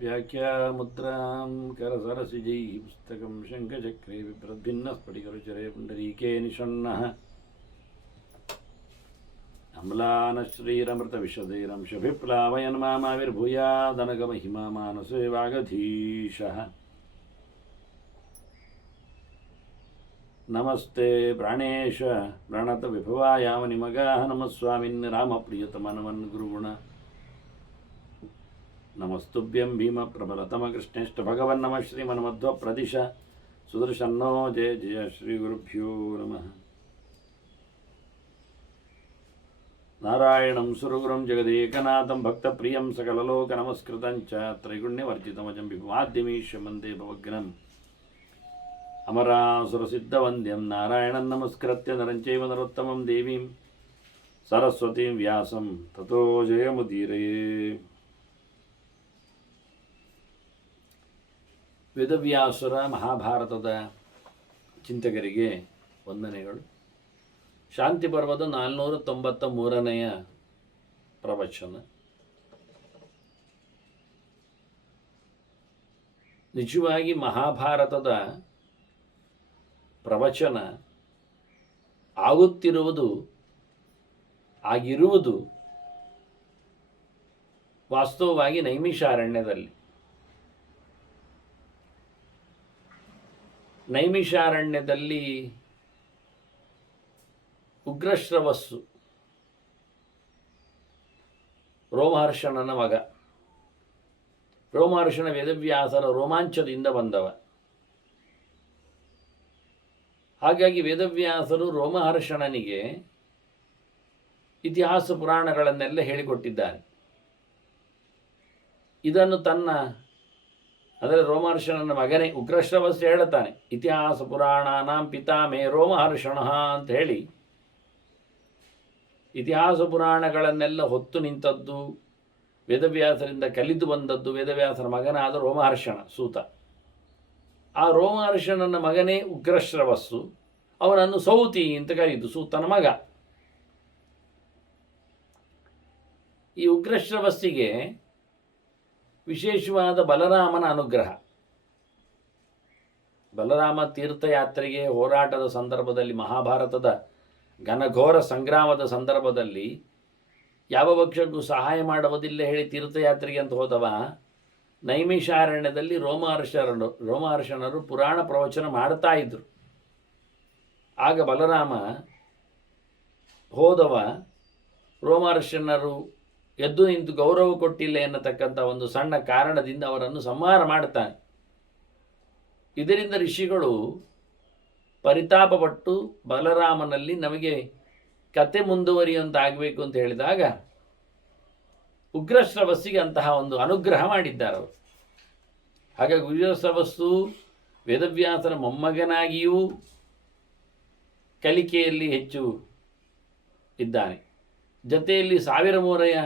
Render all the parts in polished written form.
व्याख्यामुद्रां करसरसिजैः पुस्तकं शङ्खचक्रे बिभ्रद्भिन्नः स्फटिकरुचिरे पुण्डरीके निषण्णः अम्लानश्रीरमृतविशदैरंशभिप्लावयन् मामाविर्भूयादनगमहिमा मानसे वागधीशः नमस्ते प्राणेश प्रणतविभवायामनिमगाः नमः स्वामिन् रामप्रियतमनमन् गुरुगुण नमस्तुभ्यं भीमप्रबलतमकृष्णेष्ट भगवन् नमः श्रीमन्मध्वप्रदिश सुदर्शन्नो जय जय श्रीगुरुभ्यो नमः नारायणं सुरगुरुं जगदेकनाथं भक्तप्रियं सकललोकनमस्कृतं च त्रैगुण्यवर्जितमजं विभवाद्यमीश्य वन्दे भवग्नम् अमरासुरसिद्धवन्द्यं नारायणं नमस्कृत्य नरं चैव नरोत्तमं देवीं सरस्वतीं व्यासं ततो जयमुदीरये. ವೇದವ್ಯಾಸರ ಮಹಾಭಾರತದ ಚಿಂತಕರಿಗೆ ವಂದನೆಗಳು. ಶಾಂತಿ ಪರ್ವದ 493ನೆಯ ಪ್ರವಚನ. ನಿಜವಾಗಿ ಮಹಾಭಾರತದ ಪ್ರವಚನ ಆಗಿರುವುದು ವಾಸ್ತವವಾಗಿ ನೈಮಿಷಾರಣ್ಯದಲ್ಲಿ. ನೈಮಿಷಾರಣ್ಯದಲ್ಲಿ ಉಗ್ರಶ್ರವಸ್ಸು ರೋಮಹರ್ಷಣನ ಮಗ. ರೋಮಹರ್ಷಣ ವೇದವ್ಯಾಸರ ರೋಮಾಂಚದಿಂದ ಬಂದವ. ಹಾಗಾಗಿ ವೇದವ್ಯಾಸರು ರೋಮಹರ್ಷಣನಿಗೆ ಇತಿಹಾಸ ಪುರಾಣಗಳನ್ನೆಲ್ಲ ಹೇಳಿಕೊಟ್ಟಿದ್ದಾರೆ. ಇದನ್ನು ಅದರ ರೋಮಹರ್ಷಣನ ಮಗನೇ ಉಗ್ರಶ್ರವಸ್ಸು ಹೇಳುತ್ತಾನೆ, ಇತಿಹಾಸ ಪುರಾಣಾನಾಂ ಪಿತಾಮೇ ರೋಮಹರ್ಷಣ ಅಂತ ಹೇಳಿ ಇತಿಹಾಸ ಪುರಾಣಗಳನ್ನೆಲ್ಲ ಹೊತ್ತು ನಿಂತದ್ದು, ವೇದವ್ಯಾಸರಿಂದ ಕಲಿತು ಬಂದದ್ದು ವೇದವ್ಯಾಸರ ಮಗನಾದ ರೋಮಹರ್ಷಣ ಸೂತ. ಆ ರೋಮಹರ್ಷಣನ ಮಗನೇ ಉಗ್ರಶ್ರವಸ್ಸು. ಅವನನ್ನು ಸೌತಿ ಅಂತ ಕರೆಯಿತು, ಸೂತನ ಮಗ. ಈ ಉಗ್ರಶ್ರವಸ್ಸಿಗೆ ವಿಶೇಷವಾದ ಬಲರಾಮನ ಅನುಗ್ರಹ. ಬಲರಾಮ ತೀರ್ಥಯಾತ್ರೆಗೆ ಹೋರಾಟದ ಸಂದರ್ಭದಲ್ಲಿ, ಮಹಾಭಾರತದ ಘನಘೋರ ಸಂಗ್ರಾಮದ ಸಂದರ್ಭದಲ್ಲಿ ಯಾವ ಪಕ್ಷಕ್ಕೂ ಸಹಾಯ ಮಾಡುವುದಿಲ್ಲ ಹೇಳಿ ತೀರ್ಥಯಾತ್ರೆಗೆ ಅಂತ ಹೋದವ ನೈಮಿಷಾರಣ್ಯದಲ್ಲಿ ರೋಮಹರ್ಷಣರು ಪುರಾಣ ಪ್ರವಚನ ಮಾಡ್ತಾ ಇದ್ರು. ಆಗ ಬಲರಾಮ ಹೋದವ ರೋಮಹರ್ಷಣರು ಎದ್ದು ನಿಂತು ಗೌರವ ಕೊಟ್ಟಿಲ್ಲ ಎನ್ನತಕ್ಕಂಥ ಒಂದು ಸಣ್ಣ ಕಾರಣದಿಂದ ಅವರನ್ನು ಸಂಹಾರ ಮಾಡುತ್ತಾನೆ. ಇದರಿಂದ ಋಷಿಗಳು ಪರಿತಾಪಪಟ್ಟು ಬಲರಾಮನಲ್ಲಿ ನಮಗೆ ಕತೆ ಮುಂದುವರಿಯುವಂತಾಗಬೇಕು ಅಂತ ಹೇಳಿದಾಗ ಉಗ್ರಶ್ರವಸ್ಸಿಗೆ ಅಂತಹ ಒಂದು ಅನುಗ್ರಹ ಮಾಡಿದ್ದಾರೆ ಅವರು. ಹಾಗಾಗಿ ಉಗ್ರಶ್ರವಸ್ಸು ವೇದವ್ಯಾಸರ ಮೊಮ್ಮಗನಾಗಿಯೂ ಕಲಿಕೆಯಲ್ಲಿ ಹೆಚ್ಚು ಇದ್ದಾನೆ. ಜೊತೆಯಲ್ಲಿ 1000 ಮೂರೆಯ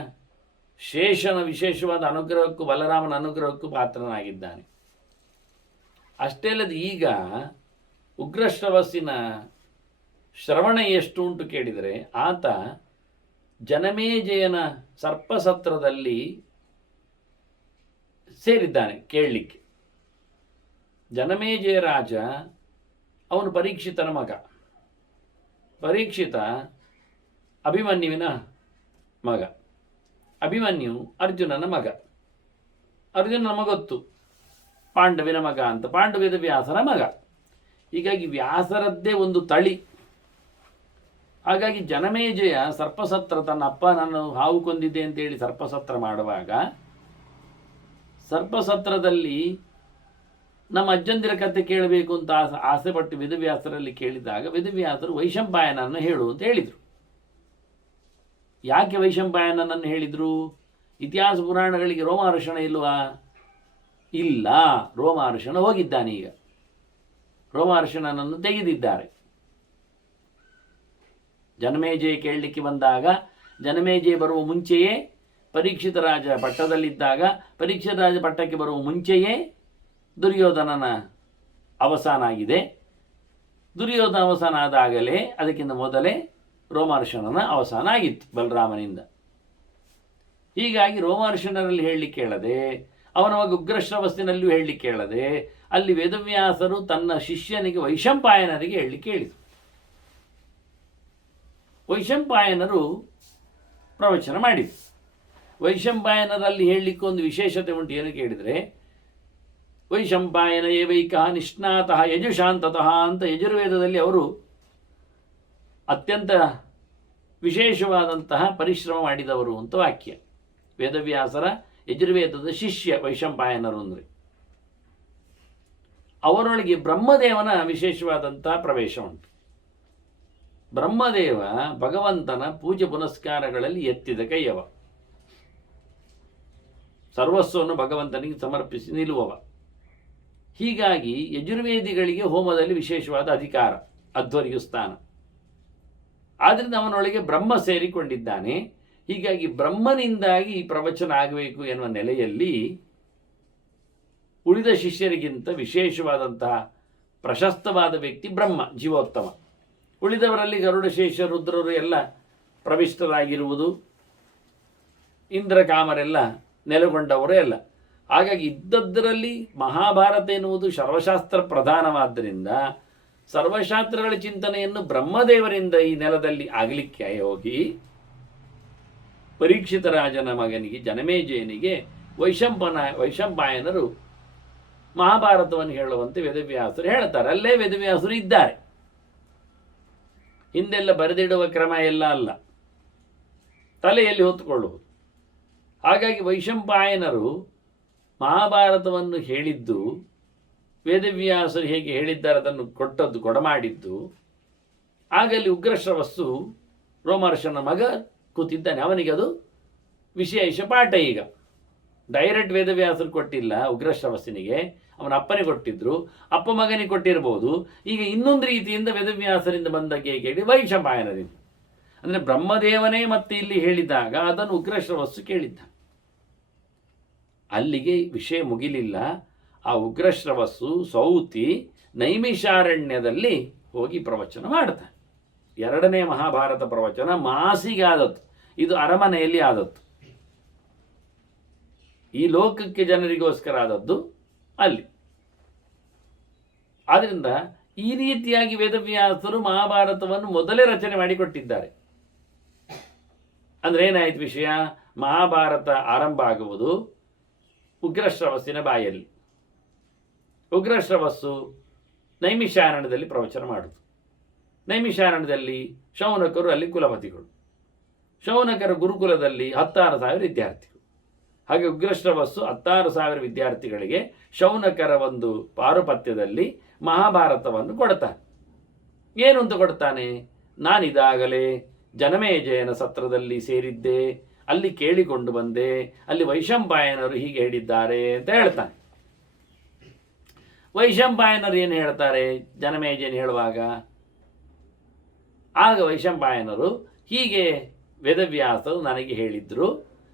ಶೇಷನ ವಿಶೇಷವಾದ ಅನುಗ್ರಹಕ್ಕೂ ಬಲರಾಮನ ಅನುಗ್ರಹಕ್ಕೂ ಪಾತ್ರನಾಗಿದ್ದಾನೆ. ಅಷ್ಟೇ ಅಲ್ಲದೆ ಈಗ ಉಗ್ರಶ್ರವಸ್ಸಿನ ಶ್ರವಣ ಎಷ್ಟು ಉಂಟು ಕೇಳಿದರೆ, ಆತ ಜನಮೇಜಯನ ಸರ್ಪಸತ್ರದಲ್ಲಿ ಸೇರಿದ್ದಾನೆ ಕೇಳಲಿಕ್ಕೆ. ಜನಮೇಜಯ ರಾಜ ಅವನು ಪರೀಕ್ಷಿತನ ಮಗ. ಪರೀಕ್ಷಿತ ಅಭಿಮನ್ಯುವಿನ ಮಗ. ಅಭಿಮನ್ಯು ಅರ್ಜುನನ ಮಗ. ಅರ್ಜುನ ನಮಗೊತ್ತು ಪಾಂಡವಿನ ಮಗ ಅಂತ. ಪಾಂಡವೇದ ವ್ಯಾಸರ ಮಗ. ಹೀಗಾಗಿ ವ್ಯಾಸರದ್ದೇ ಒಂದು ತಳಿ. ಹಾಗಾಗಿ ಜನಮೇಜಯ ಸರ್ಪಸತ್ರ, ತನ್ನ ಅಪ್ಪ ನಾನು ಹಾವು ಕೊಂದಿದ್ದೆ ಅಂತೇಳಿ ಸರ್ಪಸತ್ರ ಮಾಡುವಾಗ, ಸರ್ಪಸತ್ರದಲ್ಲಿ ನಮ್ಮ ಅಜ್ಜಂದಿರ ಕಥೆ ಕೇಳಬೇಕು ಅಂತ ಆಸೆಪಟ್ಟು ವೇದವ್ಯಾಸರಲ್ಲಿ ಕೇಳಿದಾಗ ವೇದವ್ಯಾಸರು ವೈಶಂಪಾಯನನ್ನು ಹೇಳು ಅಂತ ಹೇಳಿದರು. ಯಾಕೆ ವೈಶಂಪಾಯನನ್ನು ಹೇಳಿದರು? ಇತಿಹಾಸ ಪುರಾಣಗಳಿಗೆ ರೋಮಹರ್ಷಣ ಇಲ್ವಾ? ಇಲ್ಲ, ರೋಮಹರ್ಷಣ ಹೋಗಿದ್ದಾನೆ. ಈಗ ರೋಮಹರ್ಷಣನನ್ನು ತೆಗೆದಿದ್ದಾರೆ. ಜನಮೇಜಯ ಕೇಳಲಿಕ್ಕೆ ಬಂದಾಗ, ಜನಮೇಜಯ ಬರುವ ಮುಂಚೆಯೇ ಪರೀಕ್ಷಿತ ರಾಜ ಪಟ್ಟದಲ್ಲಿದ್ದಾಗ, ಪರೀಕ್ಷಿತ ರಾಜ ಪಟ್ಟಕ್ಕೆ ಬರುವ ಮುಂಚೆಯೇ ದುರ್ಯೋಧನನ ಅವಸಾನ ಆಗಿದೆ. ದುರ್ಯೋಧನ ಅವಸಾನ ಆದಾಗಲೇ ಅದಕ್ಕಿಂತ ಮೊದಲೇ ರೋಮಹರ್ಷಣನ ಅವಸಾನ ಆಗಿತ್ತು ಬಲರಾಮನಿಂದ. ಹೀಗಾಗಿ ರೋಮಹರ್ಷಣರಲ್ಲಿ ಹೇಳಲಿಕ್ಕೆ ಹೇಳದೆ ಅವನ ಮಗ ಉಗ್ರಶ್ರವಸ್ಸಿನಲ್ಲಿಯೂ ಹೇಳಲಿಕ್ಕೆ ಹೇಳದೆ ಅಲ್ಲಿ ವೇದವ್ಯಾಸರು ತನ್ನ ಶಿಷ್ಯನಿಗೆ ವೈಶಂಪಾಯನರಿಗೆ ಹೇಳಲಿಕ್ಕೆ ಹೇಳಿದರು. ವೈಶಂಪಾಯನರು ಪ್ರವಚನ ಮಾಡಿದರು. ವೈಶಂಪಾಯನರಲ್ಲಿ ಹೇಳಲಿಕ್ಕೆ ಒಂದು ವಿಶೇಷತೆ ಉಂಟು. ಏನು ಕೇಳಿದರೆ, ವೈಶಂಪಾಯನ ಏವೈಕ ನಿಷ್ಣಾತಃ ಯಜುಶಾಂತತಃ ಅಂತ ಯಜುರ್ವೇದದಲ್ಲಿ ಅವರು ಅತ್ಯಂತ ವಿಶೇಷವಾದಂತಹ ಪರಿಶ್ರಮ ಮಾಡಿದವರು ಅಂತ ವಾಕ್ಯ. ವೇದವ್ಯಾಸರ ಯಜುರ್ವೇದದ ಶಿಷ್ಯ ವೈಶಂಪಾಯನರು ಅಂದರೆ. ಅವರೊಳಗೆ ಬ್ರಹ್ಮದೇವನ ವಿಶೇಷವಾದಂತಹ ಪ್ರವೇಶ ಉಂಟು. ಬ್ರಹ್ಮದೇವ ಭಗವಂತನ ಪೂಜೆ ಪುನಸ್ಕಾರಗಳಲ್ಲಿ ಎತ್ತಿದ ಕೈಯವ, ಸರ್ವಸ್ವವನ್ನು ಭಗವಂತನಿಗೆ ಸಮರ್ಪಿಸಿ ನಿಲ್ಲುವವ. ಹೀಗಾಗಿ ಯಜುರ್ವೇದಿಗಳಿಗೆ ಹೋಮದಲ್ಲಿ ವಿಶೇಷವಾದ ಅಧಿಕಾರ, ಅಧ್ವರ್ಯು ಸ್ಥಾನ. ಆದ್ದರಿಂದ ಅವನೊಳಗೆ ಬ್ರಹ್ಮ ಸೇರಿಕೊಂಡಿದ್ದಾನೆ. ಹೀಗಾಗಿ ಬ್ರಹ್ಮನಿಂದಾಗಿ ಈ ಪ್ರವಚನ ಆಗಬೇಕು ಎನ್ನುವ ನೆಲೆಯಲ್ಲಿ ಉಳಿದ ಶಿಷ್ಯರಿಗಿಂತ ವಿಶೇಷವಾದಂತಹ ಪ್ರಶಸ್ತವಾದ ವ್ಯಕ್ತಿ ಬ್ರಹ್ಮ, ಜೀವೋತ್ತಮ. ಉಳಿದವರಲ್ಲಿ ಗರುಡಶೇಷ ರುದ್ರರು ಎಲ್ಲ ಪ್ರವಿಷ್ಟರಾಗಿರುವುದು, ಇಂದ್ರಕಾಮರೆಲ್ಲ ನೆಲೆಗೊಂಡವರು ಎಲ್ಲ. ಹಾಗಾಗಿ ಇದ್ದದ್ದರಲ್ಲಿ ಮಹಾಭಾರತ ಎನ್ನುವುದು ಸರ್ವಶಾಸ್ತ್ರ ಪ್ರಧಾನವಾದ್ದರಿಂದ ಸರ್ವಶಾಸ್ತ್ರಗಳ ಚಿಂತನೆಯನ್ನು ಬ್ರಹ್ಮದೇವರಿಂದ ಈ ನೆಲದಲ್ಲಿ ಆಗಲಿಕ್ಕೆ ಹೋಗಿ ಪರೀಕ್ಷಿತ ರಾಜನ ಮಗನಿಗೆ ಜನಮೇಜಯನಿಗೆ ವೈಶಂಪಾಯನರು ಮಹಾಭಾರತವನ್ನು ಹೇಳುವಂತೆ ವೇದವ್ಯಾಸರು ಹೇಳ್ತಾರೆ. ಅಲ್ಲೇ ವೇದವ್ಯಾಸರು ಇದ್ದಾರೆ, ಹಿಂದೆಲ್ಲ ಬರೆದಿಡುವ ಕ್ರಮ ಎಲ್ಲ ಅಲ್ಲ, ತಲೆಯಲ್ಲಿ ಹೊತ್ತುಕೊಳ್ಳುವುದು. ಹಾಗಾಗಿ ವೈಶಂಪಾಯನರು ಮಹಾಭಾರತವನ್ನು ಹೇಳಿದ್ದು, ವೇದವ್ಯಾಸರು ಹೇಗೆ ಹೇಳಿದ್ದಾರೆ ಅದನ್ನು ಕೊಟ್ಟದ್ದು, ಕೊಡಮಾಡಿದ್ದು. ಆಗಲ್ಲಿ ಉಗ್ರಶ್ರವಸ್ಸು ರೋಮಹರ್ಷನ ಮಗ ಕೂತಿದ್ದಾನೆ, ಅವನಿಗೆ ಅದು ವಿಶೇಷ ಪಾಠ. ಈಗ ಡೈರೆಕ್ಟ್ ವೇದವ್ಯಾಸರು ಕೊಟ್ಟಿಲ್ಲ ಉಗ್ರಶ್ರವಸ್ಸಿನಿಗೆ, ಅವನ ಅಪ್ಪನಿಗೆ ಕೊಟ್ಟಿದ್ರು, ಅಪ್ಪ ಮಗನಿಗೆ ಕೊಟ್ಟಿರ್ಬೋದು. ಈಗ ಇನ್ನೊಂದು ರೀತಿಯಿಂದ ವೇದವ್ಯಾಸರಿಂದ ಬಂದಕ್ಕೆ ಕೇಳಿ ವೈಶಂಪಾಯನರಿಂದ, ಅಂದರೆ ಬ್ರಹ್ಮದೇವನೇ ಮತ್ತೆ ಇಲ್ಲಿ ಹೇಳಿದಾಗ ಅದನ್ನು ಉಗ್ರಶ್ರವಸ್ಸು ಕೇಳಿದ್ದ. ಅಲ್ಲಿಗೆ ವಿಷಯ ಮುಗಿಲಿಲ್ಲ. ಆ ಉಗ್ರಶ್ರವಸ್ಸು ಸೌತಿ ನೈಮಿಷಾರಣ್ಯದಲ್ಲಿ ಹೋಗಿ ಪ್ರವಚನ ಮಾಡ್ತಾನೆ. ಎರಡನೇ ಮಹಾಭಾರತ ಪ್ರವಚನ ಮಾಸಿಗೆ ಆದದ್ದು, ಇದು ಅರಮನೆಯಲ್ಲಿ ಆದದ್ದು, ಈ ಲೋಕಕ್ಕೆ ಜನರಿಗೋಸ್ಕರ ಆದದ್ದು ಅಲ್ಲಿ. ಆದ್ದರಿಂದ ಈ ರೀತಿಯಾಗಿ ವೇದವ್ಯಾಸರು ಮಹಾಭಾರತವನ್ನು ಮೊದಲೇ ರಚನೆ ಮಾಡಿಕೊಟ್ಟಿದ್ದಾರೆ. ಅಂದರೆ ಏನಾಯ್ತು ವಿಷಯ, ಮಹಾಭಾರತ ಆರಂಭ ಆಗುವುದು ಉಗ್ರಶ್ರವಸ್ಸಿನ ಬಾಯಲ್ಲಿ. ಉಗ್ರಶ್ರವಸ್ಸು ನೈಮಿಷಾರಣ್ಯದಲ್ಲಿ ಪ್ರವಚನ ಮಾಡುವುದು. ನೈಮಿಷಾರಣ್ಯದಲ್ಲಿ ಶೌನಕರು ಅಲ್ಲಿ ಕುಲಪತಿಗಳು, ಶೌನಕರ ಗುರುಕುಲದಲ್ಲಿ 16,000 ವಿದ್ಯಾರ್ಥಿಗಳು. ಹಾಗೆ ಉಗ್ರಶ್ರವಸ್ಸು 16,000 ವಿದ್ಯಾರ್ಥಿಗಳಿಗೆ ಶೌನಕರ ಒಂದು ಪಾರುಪತ್ಯದಲ್ಲಿ ಮಹಾಭಾರತವನ್ನು ಕೊಡ್ತಾನೆ. ಏನು ಅಂತ ಕೊಡ್ತಾನೆ, ನಾನಿದಾಗಲೇ ಜನಮೇಜಯನ ಸತ್ರದಲ್ಲಿ ಸೇರಿದ್ದೆ, ಅಲ್ಲಿ ಕೇಳಿಕೊಂಡು ಬಂದೆ, ಅಲ್ಲಿ ವೈಶಂಪಾಯನರು ಹೀಗೆ ಹೇಳಿದ್ದಾರೆ ಅಂತ ಹೇಳ್ತಾನೆ. ವೈಶಂಪಾಯನರು ಏನು ಹೇಳ್ತಾರೆ ಜನಮೇಜಯನ ಹೇಳುವಾಗ, ಆಗ ವೈಶಂಪಾಯನರು ಹೀಗೆ ವೇದವ್ಯಾಸರು ನನಗೆ ಹೇಳಿದ್ರು,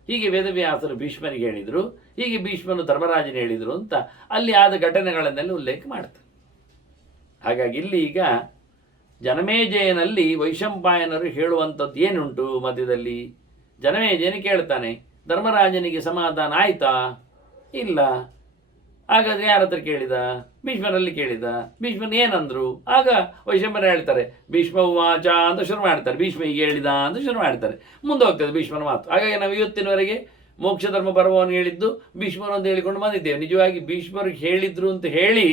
ಹೀಗೆ ವೇದವ್ಯಾಸರು ಭೀಷ್ಮನಿಗೆ ಹೇಳಿದರು, ಹೀಗೆ ಭೀಷ್ಮನು ಧರ್ಮರಾಜನ ಹೇಳಿದರು ಅಂತ ಅಲ್ಲಿ ಆದ ಘಟನೆಗಳನ್ನೆಲ್ಲ ಉಲ್ಲೇಖ ಮಾಡ್ತಾರೆ. ಹಾಗಾಗಿ ಇಲ್ಲಿ ಈಗ ಜನಮೇಜಯನಲ್ಲಿ ವೈಶಂಪಾಯನರು ಹೇಳುವಂಥದ್ದು ಏನುಂಟು ಮಧ್ಯದಲ್ಲಿ, ಜನಮೇಜಯನ ಕೇಳ್ತಾನೆ, ಧರ್ಮರಾಜನಿಗೆ ಸಮಾಧಾನ ಆಯ್ತಾ? ಇಲ್ಲ. ಹಾಗಾದ್ರೆ ಯಾರ ಹತ್ರ ಕೇಳಿದ? ಭೀಷ್ಮನಲ್ಲಿ ಕೇಳಿದ. ಭೀಷ್ಮನ್ ಏನಂದ್ರು? ಆಗ ವೈಶಂಪಾಯನ ಹೇಳ್ತಾರೆ, ಭೀಷ್ಮ ಉವಾಚ ಅಂತ ಶುರು ಮಾಡ್ತಾರೆ, ಭೀಷ್ಮ ಹೀಗೆ ಹೇಳಿದ ಅಂತ ಶುರು ಮಾಡ್ತಾರೆ. ಮುಂದೆ ಹೋಗ್ತದೆ ಭೀಷ್ಮನ ಮಾತು. ಹಾಗಾಗಿ ನಾವು ಇವತ್ತಿನವರೆಗೆ ಮೋಕ್ಷ ಧರ್ಮ ಪರ್ವವನ್ನು ಹೇಳಿದ್ದು ಭೀಷ್ಮರು ಅಂತ ಹೇಳಿಕೊಂಡು ಬಂದಿದ್ದೇವೆ. ನಿಜವಾಗಿ ಭೀಷ್ಮರು ಹೇಳಿದ್ರು ಅಂತ ಹೇಳಿ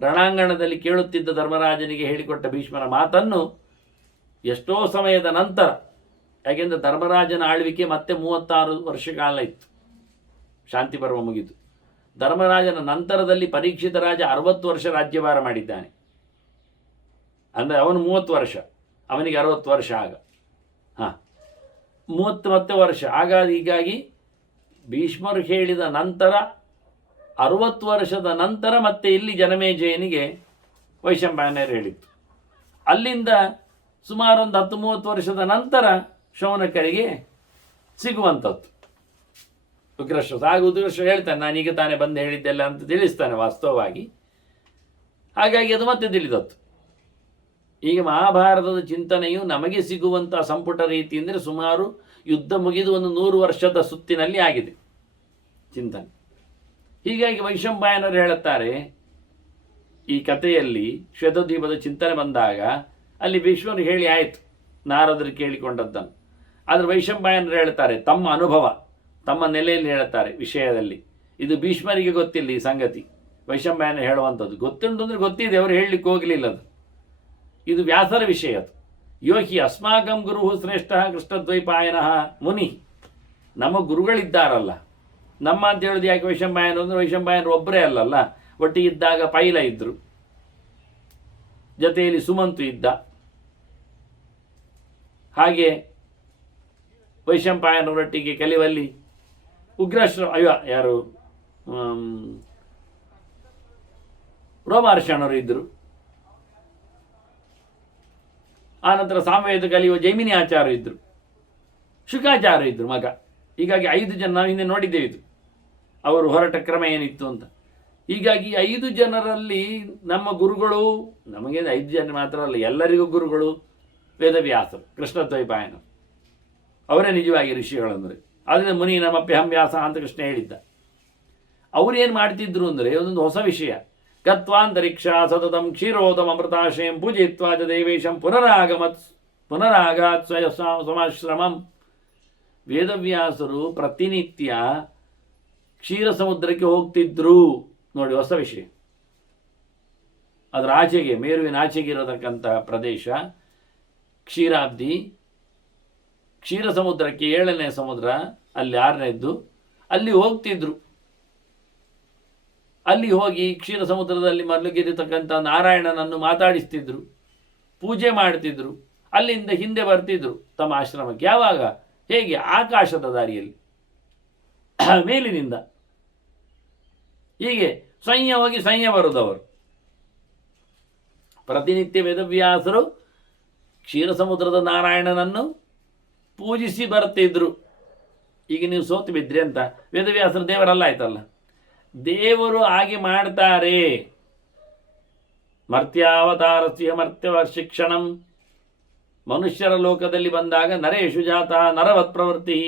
ರಣಾಂಗಣದಲ್ಲಿ ಕೇಳುತ್ತಿದ್ದ ಧರ್ಮರಾಜನಿಗೆ ಹೇಳಿಕೊಟ್ಟ ಭೀಷ್ಮನ ಮಾತನ್ನು ಎಷ್ಟೋ ಸಮಯದ ನಂತರ, ಯಾಕೆಂದರೆ ಧರ್ಮರಾಜನ ಆಳ್ವಿಕೆ ಮತ್ತೆ 36 ವರ್ಷ ಕಾಲ ಇತ್ತು, ಶಾಂತಿ ಪರ್ವ ಮುಗಿತು. ಧರ್ಮರಾಜನ ನಂತರದಲ್ಲಿ ಪರೀಕ್ಷಿತ ರಾಜ 60 ವರ್ಷ ರಾಜ್ಯಭಾರ ಮಾಡಿದ್ದಾನೆ. ಅಂದರೆ ಅವನು 30 ವರ್ಷ, ಅವನಿಗೆ 60 ವರ್ಷ. ಆಗ 30 ಮತ್ತೆ ವರ್ಷ. ಹೀಗಾಗಿ ಭೀಷ್ಮರು ಹೇಳಿದ ನಂತರ 60 ವರ್ಷದ ನಂತರ ಮತ್ತೆ ಇಲ್ಲಿ ಜನಮೇಜಯನಿಗೆ ವೈಶಂಪಾಯನರು ಹೇಳಿತ್ತು. ಅಲ್ಲಿಂದ ಸುಮಾರು ಒಂದು 10-30 ವರ್ಷದ ನಂತರ ಶೌನಕರಿಗೆ ಸಿಗುವಂಥದ್ದು ಉಗ್ರಶ್ರವಸ್ಸು. ಆಗ ಉಗ್ರಶ್ರವಸ್ಸು ಹೇಳ್ತಾನೆ, ನಾನೀಗ ತಾನೇ ಬಂದು ಹೇಳಿದ್ದೆಲ್ಲ ಅಂತ ತಿಳಿಸ್ತಾನೆ ವಾಸ್ತವವಾಗಿ. ಹಾಗಾಗಿ ಅದು ಮತ್ತೆ ತಿಳಿದತ್ತು. ಈಗ ಮಹಾಭಾರತದ ಚಿಂತನೆಯು ನಮಗೆ ಸಿಗುವಂಥ ಸಂಪುಟ ರೀತಿ ಅಂದರೆ ಸುಮಾರು ಯುದ್ಧ ಮುಗಿದು ಒಂದು 100 ವರ್ಷದ ಸುತ್ತಿನಲ್ಲಿ ಆಗಿದೆ ಚಿಂತನೆ. ಹೀಗಾಗಿ ವೈಶಂಪಾಯನರು ಹೇಳುತ್ತಾರೆ, ಈ ಕಥೆಯಲ್ಲಿ ಶ್ವೇತದ್ವೀಪದ ಚಿಂತನೆ ಬಂದಾಗ ಅಲ್ಲಿ ಭೀಷ್ಮರು ಹೇಳಿ ಆಯಿತು ನಾರದರು ಕೇಳಿಕೊಂಡದ್ದನ್ನು. ಆದರೆ ವೈಶಂಪಾಯನರು ಹೇಳ್ತಾರೆ ತಮ್ಮ ಅನುಭವ, ತಮ್ಮ ನೆಲೆಯಲ್ಲಿ ಹೇಳುತ್ತಾರೆ ವಿಷಯದಲ್ಲಿ. ಇದು ಭೀಷ್ಮರಿಗೆ ಗೊತ್ತಿಲ್ಲ ಈ ಸಂಗತಿ, ವೈಶಂಪಾಯನ ಹೇಳುವಂಥದ್ದು. ಗೊತ್ತುಂಟು ಅಂದರೆ ಗೊತ್ತಿದೆ, ಅವರು ಹೇಳಲಿಕ್ಕೆ ಹೋಗಲಿಲ್ಲ. ಅದು ಇದು ವ್ಯಾಸರ ವಿಷಯ. ಅದು ಯೋಹಿ ಅಸ್ಮಾಕಂ ಗುರು ಶ್ರೇಷ್ಠ ಕೃಷ್ಣದ್ವೈಪಾಯನ ಮುನಿ, ನಮ್ಮ ಗುರುಗಳಿದ್ದಾರಲ್ಲ. ನಮ್ಮ ಅಂತ ಹೇಳೋದು ಯಾಕೆ ವೈಶಂಪಾಯನರು ಅಂದರೆ ವೈಶಂಪಾಯನರು ಒಬ್ಬರೇ ಅಲ್ಲಲ್ಲ, ಒಟ್ಟಿಗಿದ್ದಾಗ ಪೈಲ ಇದ್ದರು, ಜೊತೆಯಲ್ಲಿ ಸುಮಂತು ಇದ್ದ. ಹಾಗೆ ವೈಶಂಪಾಯನರೊಟ್ಟಿಗೆ ಕಲಿಯುವಲ್ಲಿ ಯಾರು ರೋಮಹರ್ಷಣರು ಇದ್ದರು. ಆನಂತರ ಸಾಮವೇದ ಕಲಿಯುವ ಜೈಮಿನಿ ಆಚಾರ್ಯ ಇದ್ದರು, ಶುಕಾಚಾರ್ಯ ಇದ್ದರು ಮಗ. ಹೀಗಾಗಿ 5 ಜನ ನಾವು ಹಿಂದೆ ನೋಡಿದ್ದೇವೆ ಇದು ಅವರು ಹೊರಟ ಕ್ರಮ ಏನಿತ್ತು ಅಂತ. ಹೀಗಾಗಿ 5 ಜನರಲ್ಲಿ ನಮ್ಮ ಗುರುಗಳು, ನಮಗೆ 5 ಜನ ಮಾತ್ರ ಅಲ್ಲ, ಎಲ್ಲರಿಗೂ ಗುರುಗಳು ವೇದವ್ಯಾಸರು, ಕೃಷ್ಣದ್ವೈಪಾಯನರು. ಅವರೇ ನಿಜವಾಗಿ ಋಷಿಗಳಂದರೆ. ಆದ್ದರಿಂದ ಮುನಿ ನಮಪ್ಯಹಂ ವ್ಯಾಸ ಅಂತ ಕೃಷ್ಣ ಹೇಳಿದ್ದ. ಅವರೇನು ಮಾಡ್ತಿದ್ರು ಅಂದರೆ ಒಂದೊಂದು ಹೊಸ ವಿಷಯ. ಗತ್ವಾಂತರಿಕ್ಷ ಸತತಂ ಕ್ಷೀರೋದಂ ಅಮೃತಾಶಯಂ ಪೂಜಯಿತ್ವಾ ಚ ದೇವೇಶಂ ಪುನರಾಗಾತ್ ಸಮಾಶ್ರಮಂ. ವೇದವ್ಯಾಸರು ಪ್ರತಿನಿತ್ಯ ಕ್ಷೀರ ಸಮುದ್ರಕ್ಕೆ ಹೋಗ್ತಿದ್ರು. ನೋಡಿ ಹೊಸ ವಿಷಯ. ಅದರ ಆಚೆಗೆ, ಮೇರುವಿನ ಆಚೆಗೆ ಇರತಕ್ಕಂಥ ಪ್ರದೇಶ ಕ್ಷೀರಾಬ್ದಿ, ಕ್ಷೀರ ಸಮುದ್ರಕ್ಕೆ 7ನೇ ಸಮುದ್ರ, ಅಲ್ಲಿ 6ನೇದ್ದು, ಅಲ್ಲಿ ಹೋಗ್ತಿದ್ರು. ಅಲ್ಲಿ ಹೋಗಿ ಕ್ಷೀರ ಸಮುದ್ರದಲ್ಲಿ ಮಲಗಿರತಕ್ಕಂಥ ನಾರಾಯಣನನ್ನು ಮಾತಾಡಿಸ್ತಿದ್ರು, ಪೂಜೆ ಮಾಡ್ತಿದ್ರು. ಅಲ್ಲಿಂದ ಹಿಂದೆ ಬರ್ತಿದ್ರು ತಮ್ಮ ಆಶ್ರಮಕ್ಕೆ. ಯಾವಾಗ? ಹೇಗೆ? ಆಕಾಶದ ದಾರಿಯಲ್ಲಿ, ಮೇಲಿನಿಂದ. ಹೀಗೆ ಸ್ವಯ್ಯ ಹೋಗಿ ಸ್ವಯ್ಯ ಬರುವುದವರು. ಪ್ರತಿನಿತ್ಯ ವೇದವ್ಯಾಸರು ಕ್ಷೀರ ಸಮುದ್ರದ ನಾರಾಯಣನನ್ನು ಪೂಜಿಸಿ ಬರ್ತಿದ್ರು. ಈಗ ನೀವು ಸೋತು ಬಿದ್ರಿ ಅಂತ ವೇದವ್ಯಾಸರು ದೇವರಲ್ಲ ಆಯ್ತಲ್ಲ, ದೇವರು ಹಾಗೆ ಮಾಡ್ತಾರೆ. ಮರ್ತ್ಯಾವತಾರಸ್ಯ ಮರ್ತ್ಯವ ಶಿಕ್ಷಣಂ. ಮನುಷ್ಯರ ಲೋಕದಲ್ಲಿ ಬಂದಾಗ ನರೇಶು ಜಾತ ನರವತ್ ಪ್ರವೃತ್ತಿ,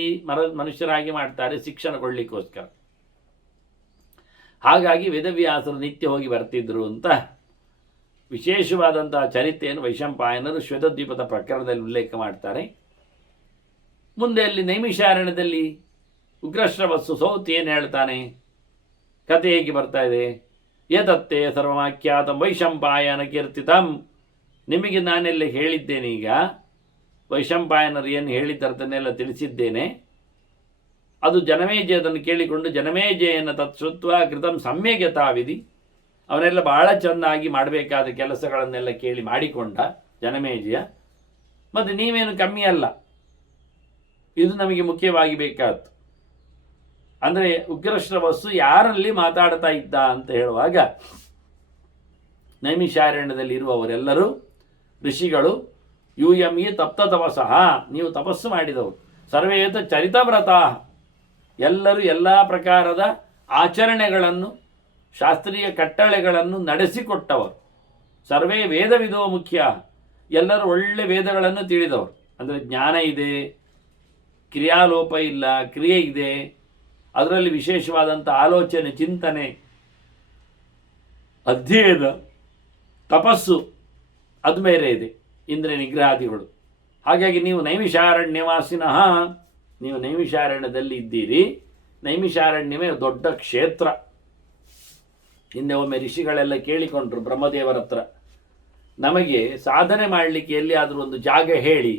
ಮನುಷ್ಯರಾಗಿ ಮಾಡ್ತಾರೆ ಶಿಕ್ಷಣ ಕೊಡಲಿಕ್ಕೋಸ್ಕರ. ಹಾಗಾಗಿ ವೇದವ್ಯಾಸರು ನಿತ್ಯ ಹೋಗಿ ಬರ್ತಿದ್ರು ಅಂತ ವಿಶೇಷವಾದಂತಹ ಚರಿತ್ರೆಯನ್ನು ವೈಶಂಪಾಯನರು ಶ್ವೇತದ್ವೀಪದ ಪ್ರಕರಣದಲ್ಲಿ ಉಲ್ಲೇಖ ಮಾಡ್ತಾರೆ. ಮುಂದೆ ಅಲ್ಲಿ ನೈಮಿಷಾರಣ್ಯದಲ್ಲಿ ಉಗ್ರಶ್ರವಸ್ಸು ಸೌತಿ ಏನು ಹೇಳ್ತಾನೆ, ಕಥೆ ಹೇಗೆ ಬರ್ತಾ ಇದೆ? ಏತತ್ತೇ ಸರ್ವಮಾಖ್ಯಾತಂ ವೈಶಂಪಾಯನ ಕೀರ್ತಿತಂ. ನಿಮಗೆ ನಾನೆಲ್ಲ ಹೇಳಿದ್ದೇನೆ. ಈಗ ವೈಶಂಪಾಯನರು ಏನು ಹೇಳಿದ್ದರದನ್ನೆಲ್ಲ ತಿಳಿಸಿದ್ದೇನೆ. ಅದು ಜನಮೇಜಯ ಅದನ್ನು ಕೇಳಿಕೊಂಡು ಜನಮೇಜಯನ ತತ್ಶ್ರುತ್ವ ಕೃತಂ ಸಮ್ಯಕ್ ಯಥಾವಿಧಿ. ಅವನೆಲ್ಲ ಬಹಳ ಚೆನ್ನಾಗಿ ಮಾಡಬೇಕಾದ ಕೆಲಸಗಳನ್ನೆಲ್ಲ ಕೇಳಿ ಮಾಡಿಕೊಂಡ ಜನಮೇಜಯ. ಮತ್ತು ನೀವೇನು ಕಮ್ಮಿ ಅಲ್ಲ, ಇದು ನಮಗೆ ಮುಖ್ಯವಾಗಿ ಬೇಕಾದ್ದು. ಅಂದರೆ ಉಗ್ರಶ್ರವಸ್ಸು ಯಾರಲ್ಲಿ ಮಾತಾಡ್ತಾ ಇದ್ದ ಅಂತ ಹೇಳುವಾಗ ನೈಮಿಷಾರಣ್ಯದಲ್ಲಿ ಇರುವವರೆಲ್ಲರೂ ಋಷಿಗಳು. ಯೂಯಂ ಹಿ ತಪ್ತ ತಪಸ್ಸಃ, ನೀವು ತಪಸ್ಸು ಮಾಡಿದವರು. ಸರ್ವೇತ ಚರಿತವ್ರತ, ಎಲ್ಲರೂ ಎಲ್ಲ ಪ್ರಕಾರದ ಆಚರಣೆಗಳನ್ನು, ಶಾಸ್ತ್ರೀಯ ಕಟ್ಟಳೆಗಳನ್ನು ನಡೆಸಿಕೊಟ್ಟವರು. ಸರ್ವೇ ವೇದವಿದೋ ಮುಖ್ಯ, ಎಲ್ಲರೂ ಒಳ್ಳೆ ವೇದಗಳನ್ನು ತಿಳಿದವರು. ಅಂದರೆ ಜ್ಞಾನ ಇದೆ, ಕ್ರಿಯಾಲೋಪ ಇಲ್ಲ, ಕ್ರಿಯೆ ಇದೆ, ಅದರಲ್ಲಿ ವಿಶೇಷವಾದಂಥ ಆಲೋಚನೆ, ಚಿಂತನೆ, ಅಧ್ಯಯನ, ತಪಸ್ಸು ಅದು ಬೇರೆ ಇದೆ, ಇಂದ್ರಿಯ ನಿಗ್ರಹಾದಿಗಳು. ಹಾಗಾಗಿ ನೀವು ನೈಮಿಷಾರಣ್ಯವಾಸಿನಃ, ನೀವು ನೈಮಿಷಾರಣ್ಯದಲ್ಲಿ ಇದ್ದೀರಿ. ನೈಮಿಷಾರಣ್ಯವೇ ದೊಡ್ಡ ಕ್ಷೇತ್ರ. ಹಿಂದೆ ಒಮ್ಮೆ ಋಷಿಗಳೆಲ್ಲ ಕೇಳಿಕೊಂಡ್ರು ಬ್ರಹ್ಮದೇವರ ಹತ್ರ, ನಮಗೆ ಸಾಧನೆ ಮಾಡಲಿಕ್ಕೆ ಎಲ್ಲಿಯಾದರೂ ಒಂದು ಜಾಗ ಹೇಳಿ.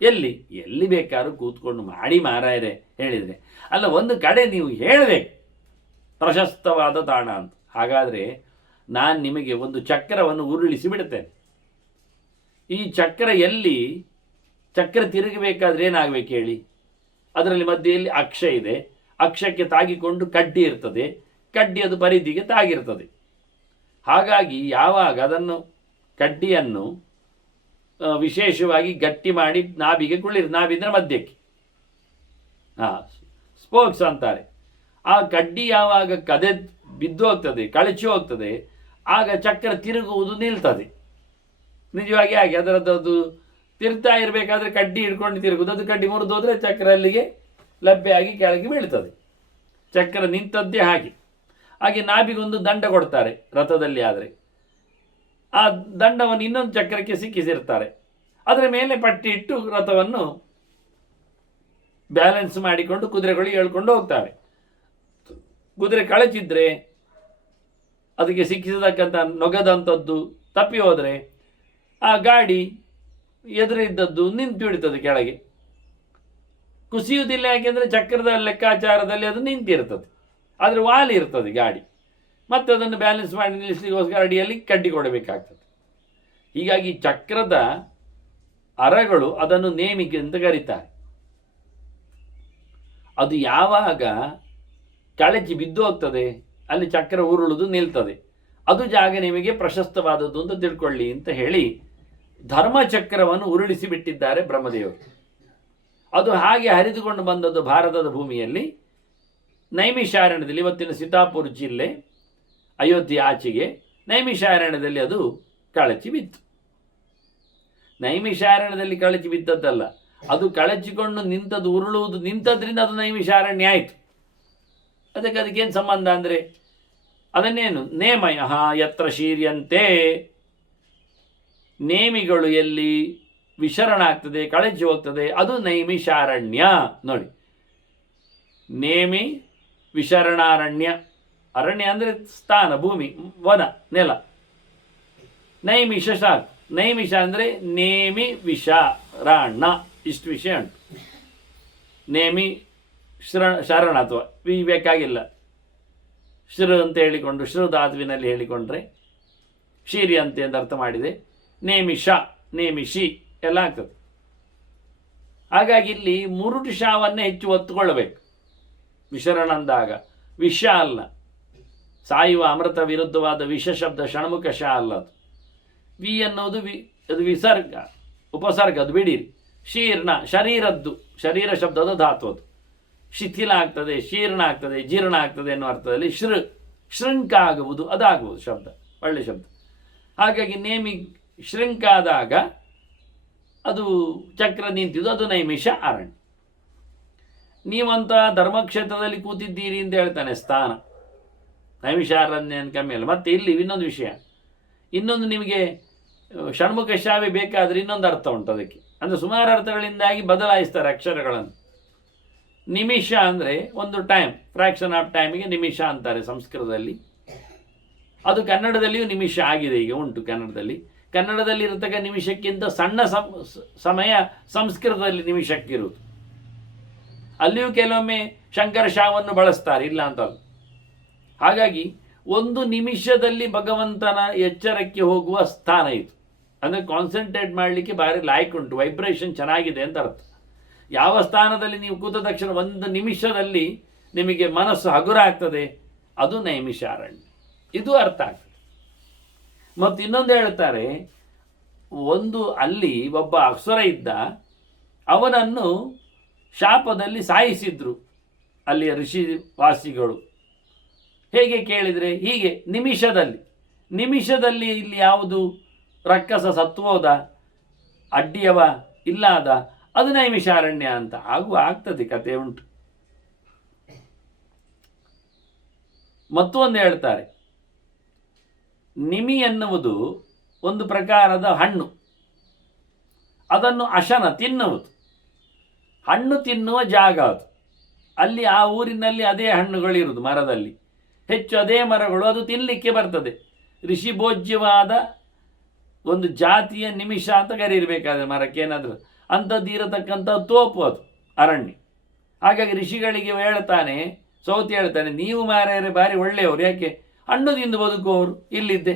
ಎಲ್ಲಿ ಬೇಕಾದ್ರೂ ಕೂತ್ಕೊಂಡು ಮಾಡಿ ಮಾರಾಯರೆ ಹೇಳಿದರೆ. ಅಲ್ಲ, ಒಂದು ಕಡೆ ನೀವು ಹೇಳಬೇಕು ಪ್ರಶಸ್ತವಾದ ತಾಣ ಅಂತ. ಹಾಗಾದರೆ ನಾನು ನಿಮಗೆ ಒಂದು ಚಕ್ರವನ್ನು ಉರುಳಿಸಿ ಬಿಡುತ್ತೇನೆ. ಈ ಚಕ್ರ ಚಕ್ರ ತಿರುಗಬೇಕಾದ್ರೆ ಏನಾಗಬೇಕು ಹೇಳಿ? ಅದರಲ್ಲಿ ಮಧ್ಯೆಯಲ್ಲಿ ಅಕ್ಷ ಇದೆ, ಅಕ್ಷಕ್ಕೆ ತಾಗಿಕೊಂಡು ಕಡ್ಡಿ ಇರ್ತದೆ, ಕಡ್ಡಿ ಅದು ಪರಿಧಿಗೆ ತಾಗಿರ್ತದೆ. ಹಾಗಾಗಿ ಯಾವಾಗ ಅದನ್ನು ಕಡ್ಡಿಯನ್ನು ವಿಶೇಷವಾಗಿ ಗಟ್ಟಿ ಮಾಡಿ ನಾಭಿಗೆ ನಾಭಿದ್ರೆ ಮಧ್ಯಕ್ಕೆ ಸ್ಪೋಕ್ಸ್ ಅಂತಾರೆ. ಆ ಕಡ್ಡಿ ಯಾವಾಗ ಬಿದ್ದು ಹೋಗ್ತದೆ, ಕಳಚಿ ಹೋಗ್ತದೆ, ಆಗ ಚಕ್ರ ತಿರುಗುವುದು ನಿಲ್ತದೆ. ನಿಜವಾಗಿ ಹಾಗೆ ಅದರದ್ದು ತಿರ್ತಾ ಇರಬೇಕಾದ್ರೆ ಕಡ್ಡಿ ಹಿಡ್ಕೊಂಡು ತಿರುಗುದು, ಅದು ಕಡ್ಡಿ ಮುರಿದೋದ್ರೆ ಚಕ್ರ ಅಲ್ಲಿಗೆ ಲಭ್ಯ ಆಗಿ ಕೆಳಗೆ ಬೀಳ್ತದೆ. ಚಕ್ರ ನಿಂತದ್ದೇ ಹಾಗೆ. ಹಾಗೆ ನಾಭಿಗೊಂದು ದಂಡ ಕೊಡ್ತಾರೆ ರಥದಲ್ಲಿ ಆದರೆ, ಆ ದಂಡವನ್ನು ಇನ್ನೊಂದು ಚಕ್ರಕ್ಕೆ ಸಿಕ್ಕಿಸಿರ್ತಾರೆ. ಅದರ ಮೇಲೆ ಪಟ್ಟಿ ಇಟ್ಟು ರಥವನ್ನು ಬ್ಯಾಲೆನ್ಸ್ ಮಾಡಿಕೊಂಡು ಕುದುರೆಗಳು ಹೇಳ್ಕೊಂಡು ಹೋಗ್ತವೆ. ಕುದುರೆ ಕಳಚಿದ್ರೆ ಅದಕ್ಕೆ ಸಿಕ್ಕಿಸತಕ್ಕಂಥ ನೊಗದಂಥದ್ದು ತಪ್ಪಿ ಹೋದರೆ ಆ ಗಾಡಿ ಎದುರಿದ್ದದ್ದು ನಿಂತು ಬಿಡ್ತದೆ ಕೆಳಗೆ. ಕುಸಿಯುವುದಿಲ್ಲ, ಯಾಕೆಂದರೆ ಚಕ್ರದ ಲೆಕ್ಕಾಚಾರದಲ್ಲಿ ಅದು ನಿಂತಿರ್ತದೆ. ಆದರೆ ವಾಲಿ ಇರ್ತದೆ ಗಾಡಿ, ಮತ್ತು ಅದನ್ನು ಬ್ಯಾಲೆನ್ಸ್ ಮಾಡಿ ನಿಲ್ಲಿಸಲಿಕ್ಕೋಸ್ಕರ ಅಡಿಯಲ್ಲಿ ಕಡ್ಡಿ ಕೊಡಬೇಕಾಗ್ತದೆ. ಹೀಗಾಗಿ ಚಕ್ರದ ಅರಗಳು ಅದನ್ನು ನೇಮಿಕೆ ಅಂತ ಕರೀತಾರೆ. ಅದು ಯಾವಾಗ ಕಳಚಿ ಬಿದ್ದು ಹೋಗ್ತದೆ ಅಲ್ಲಿ ಚಕ್ರ ಉರುಳುವುದು ನಿಲ್ತದೆ. ಅದು ಜಾಗ ನಿಮಗೆ ಪ್ರಶಸ್ತವಾದದ್ದು ಅಂತ ತಿಳ್ಕೊಳ್ಳಿ ಅಂತ ಹೇಳಿ ಧರ್ಮಚಕ್ರವನ್ನು ಉರುಳಿಸಿ ಬಿಟ್ಟಿದ್ದಾರೆ ಬ್ರಹ್ಮದೇವರು. ಅದು ಹಾಗೆ ಹರಿದುಕೊಂಡು ಬಂದದ್ದು ಭಾರತದ ಭೂಮಿಯಲ್ಲಿ ನೈಮಿಷಾರಣ್ಯದಲ್ಲಿ, ಇವತ್ತಿನ ಸೀತಾಪುರ ಜಿಲ್ಲೆ ಅಯೋಧ್ಯೆ ಆಚೆಗೆ ನೈಮಿಷಾರಣ್ಯದಲ್ಲಿ ಅದು ಕಳಚಿ ಬಿತ್ತು. ನೈಮಿಷಾರಣ್ಯದಲ್ಲಿ ಕಳಚಿ ಬಿದ್ದದ್ದಲ್ಲ, ಅದು ಕಳಚಿಕೊಂಡು ನಿಂತದ್ದು, ಉರುಳುವುದು ನಿಂತದ್ರಿಂದ ಅದು ನೈಮಿಷಾರಣ್ಯ ಆಯಿತು. ಅದಕ್ಕೇನು ಸಂಬಂಧ ಅಂದರೆ ಅದನ್ನೇನು ನೇಮಯ ಯತ್ರ ಶೀರ್ಯಂತೆ, ನೇಮಿಗಳು ಎಲ್ಲಿ ವಿಶರಣ ಆಗ್ತದೆ, ಕಳಚಿ ಹೋಗ್ತದೆ, ಅದು ನೈಮಿಷಾರಣ್ಯ. ನೋಡಿ, ನೇಮಿ ವಿಶರಣಾರಣ್ಯ. ಅರಣ್ಯ ಅಂದರೆ ಸ್ಥಾನ, ಭೂಮಿ, ವನ, ನೆಲ. ನೈಮಿಷ ಸಾಕು. ನೈಮಿಷ ಅಂದರೆ ನೇಮಿ ವಿಷ ರಾಣ, ಇಷ್ಟು ವಿಷಯ ಉಂಟು. ನೇಮಿ ಶರಣ ಅಥವಾ ಬೇಕಾಗಿಲ್ಲ, ಶ್ರು ಅಂತ ಹೇಳಿಕೊಂಡು ಶ್ರು ಧಾತುವಿನಲ್ಲಿ ಹೇಳಿಕೊಂಡ್ರೆ ಶೀರ್ಯಂತೆ ಅಂತ ಅರ್ಥ ಮಾಡಿದೆ. ನೇಮಿಷ, ನೇಮಿಷಿ ಎಲ್ಲ ಆಗ್ತದೆ. ಹಾಗಾಗಿ ಇಲ್ಲಿ ಮುರುಟು ಶಾವನ್ನೇ ಹೆಚ್ಚು ಒತ್ತುಕೊಳ್ಳಬೇಕು ವಿಶರಣ ಅಂದಾಗ. ವಿಷ ಅಲ್ಲ, ಸಾಯುವ ಅಮೃತ ವಿರುದ್ಧವಾದ ವಿಷ ಶಬ್ದ ಷಣ್ಮುಖ ಶ ಅಲ್ಲ. ಅದು ವಿ ಅನ್ನೋದು ಅದು ವಿಸರ್ಗ, ಉಪಸರ್ಗ, ಅದು ಬಿಡಿರಿ. ಶೀರ್ಣ ಶರೀರದ್ದು, ಶರೀರ ಶಬ್ದದ ಧಾತು. ಅದು ಶಿಥಿಲ ಆಗ್ತದೆ, ಶೀರ್ಣ ಆಗ್ತದೆ, ಜೀರ್ಣ ಆಗ್ತದೆ ಎನ್ನುವ ಅರ್ಥದಲ್ಲಿ ಶೃಂಕ ಆಗುವುದು, ಅದಾಗುವುದು ಶಬ್ದ, ಒಳ್ಳೆ ಶಬ್ದ. ಹಾಗಾಗಿ ನೇಮಿ ಶೃಂಕ ಆದಾಗ ಅದು ಚಕ್ರ ನಿಂತಿದ್ದು, ಅದು ನೈಮಿಷ ಅರಣ್ಯ. ನೀವಂತ ಧರ್ಮಕ್ಷೇತ್ರದಲ್ಲಿ ಕೂತಿದ್ದೀರಿ ಅಂತ ಹೇಳ್ತಾನೆ ಸ್ಥಾನ, ನೈಮಿಷಾರಣ್ಯ ಕಮ್ಮಿ ಅಲ್ಲ. ಮತ್ತು ಇಲ್ಲಿ ಇನ್ನೊಂದು ವಿಷಯ, ಇನ್ನೊಂದು ನಿಮಗೆ ಷಣ್ಮುಖ ಶಾವೆ ಬೇಕಾದರೆ ಇನ್ನೊಂದು ಅರ್ಥ ಉಂಟು ಅದಕ್ಕೆ. ಅಂದರೆ ಸುಮಾರು ಅರ್ಥಗಳಿಂದಾಗಿ ಬದಲಾಯಿಸ್ತಾರೆ ಅಕ್ಷರಗಳನ್ನು. ನಿಮಿಷ ಅಂದರೆ ಒಂದು ಟೈಮ್, ಫ್ರ್ಯಾಕ್ಷನ್ ಆಫ್ ಟೈಮಿಗೆ ನಿಮಿಷ ಅಂತಾರೆ ಸಂಸ್ಕೃತದಲ್ಲಿ. ಅದು ಕನ್ನಡದಲ್ಲಿಯೂ ನಿಮಿಷ ಆಗಿದೆ, ಈಗ ಉಂಟು ಕನ್ನಡದಲ್ಲಿ. ಕನ್ನಡದಲ್ಲಿ ಇರತಕ್ಕ ನಿಮಿಷಕ್ಕಿಂತ ಸಣ್ಣ ಸಮಯ ಸಂಸ್ಕೃತದಲ್ಲಿ ನಿಮಿಷಕ್ಕಿರುವುದು. ಅಲ್ಲಿಯೂ ಕೆಲವೊಮ್ಮೆ ಶಂಕರ ಶಾವನ್ನು ಬಳಸ್ತಾರೆ, ಇಲ್ಲ ಅಂತಲ್ಲ. ಹಾಗಾಗಿ ಒಂದು ನಿಮಿಷದಲ್ಲಿ ಭಗವಂತನ ಎಚ್ಚರಕ್ಕೆ ಹೋಗುವ ಸ್ಥಾನ ಇದು. ಅಂದರೆ ಕಾನ್ಸಂಟ್ರೇಟ್ ಮಾಡಲಿಕ್ಕೆ ಭಾರಿ ಲಾಯ್ಕ್ ಉಂಟು, ವೈಬ್ರೇಷನ್ ಚೆನ್ನಾಗಿದೆ ಅಂತ ಅರ್ಥ. ಯಾವ ಸ್ಥಾನದಲ್ಲಿ ನೀವು ಕೂತ ತಕ್ಷಣ ಒಂದು ನಿಮಿಷದಲ್ಲಿ ನಿಮಗೆ ಮನಸ್ಸು ಹಗುರ ಆಗ್ತದೆ, ಅದು ನೈಮಿಷಾರಣ್ಯ. ಇದು ಅರ್ಥ ಆಗ್ತದೆ. ಮತ್ತು ಇನ್ನೊಂದು ಹೇಳ್ತಾರೆ, ಒಂದು ಅಲ್ಲಿ ಒಬ್ಬ ಅಸುರ ಇದ್ದ, ಅವನನ್ನು ಶಾಪದಲ್ಲಿ ಸಾಯಿಸಿದ್ರು ಅಲ್ಲಿಯ ಋಷಿವಾಸಿಗಳು. ಹೇಗೆ ಕೇಳಿದರೆ ಹೀಗೆ, ನಿಮಿಷದಲ್ಲಿ ಇಲ್ಲಿ ಯಾವುದು ರಕ್ಕಸ ಸತ್ವೋದ, ಅಡ್ಡಿಯವ ಇಲ್ಲಾದ, ಅದು ನೈಮಿಷಾರಣ್ಯ ಅಂತ ಆಗ್ತದೆ. ಕತೆ ಉಂಟು. ಮತ್ತೊಂದು ಹೇಳ್ತಾರೆ, ನಿಮಿ ಎನ್ನುವುದು ಒಂದು ಪ್ರಕಾರದ ಹಣ್ಣು, ಅದನ್ನು ಅಶನ ತಿನ್ನುವುದು, ಹಣ್ಣು ತಿನ್ನುವ ಜಾಗ ಅದು. ಅಲ್ಲಿ ಆ ಊರಿನಲ್ಲಿ ಅದೇ ಹಣ್ಣುಗಳಿರುವುದು, ಮರದಲ್ಲಿ ಹೆಚ್ಚು ಅದೇ ಮರಗಳು, ಅದು ತಿನ್ನಲಿಕ್ಕೆ ಬರ್ತದೆ. ಋಷಿಭೋಜ್ಯವಾದ ಒಂದು ಜಾತಿಯ ನಿಮಿಷ ಅಂತ ಕರೀರ್ಬೇಕಾದ್ರೆ ಮರಕ್ಕೇನಾದರೂ ಅಂಥದ್ದು ಇರತಕ್ಕಂಥ ತೋಪು ಅದು ಅರಣ್ಯ. ಹಾಗಾಗಿ ಋಷಿಗಳಿಗೆ ಹೇಳ್ತಾನೆ, ಸೌತಿ ಹೇಳ್ತಾನೆ, ನೀವು ಮಾರ್ಯಾರೆ ಭಾರಿ ಒಳ್ಳೆಯವರು, ಯಾಕೆ ಹಣ್ಣು ತಿಂದು ಬದುಕುವವರು ಇಲ್ಲಿದ್ದೆ.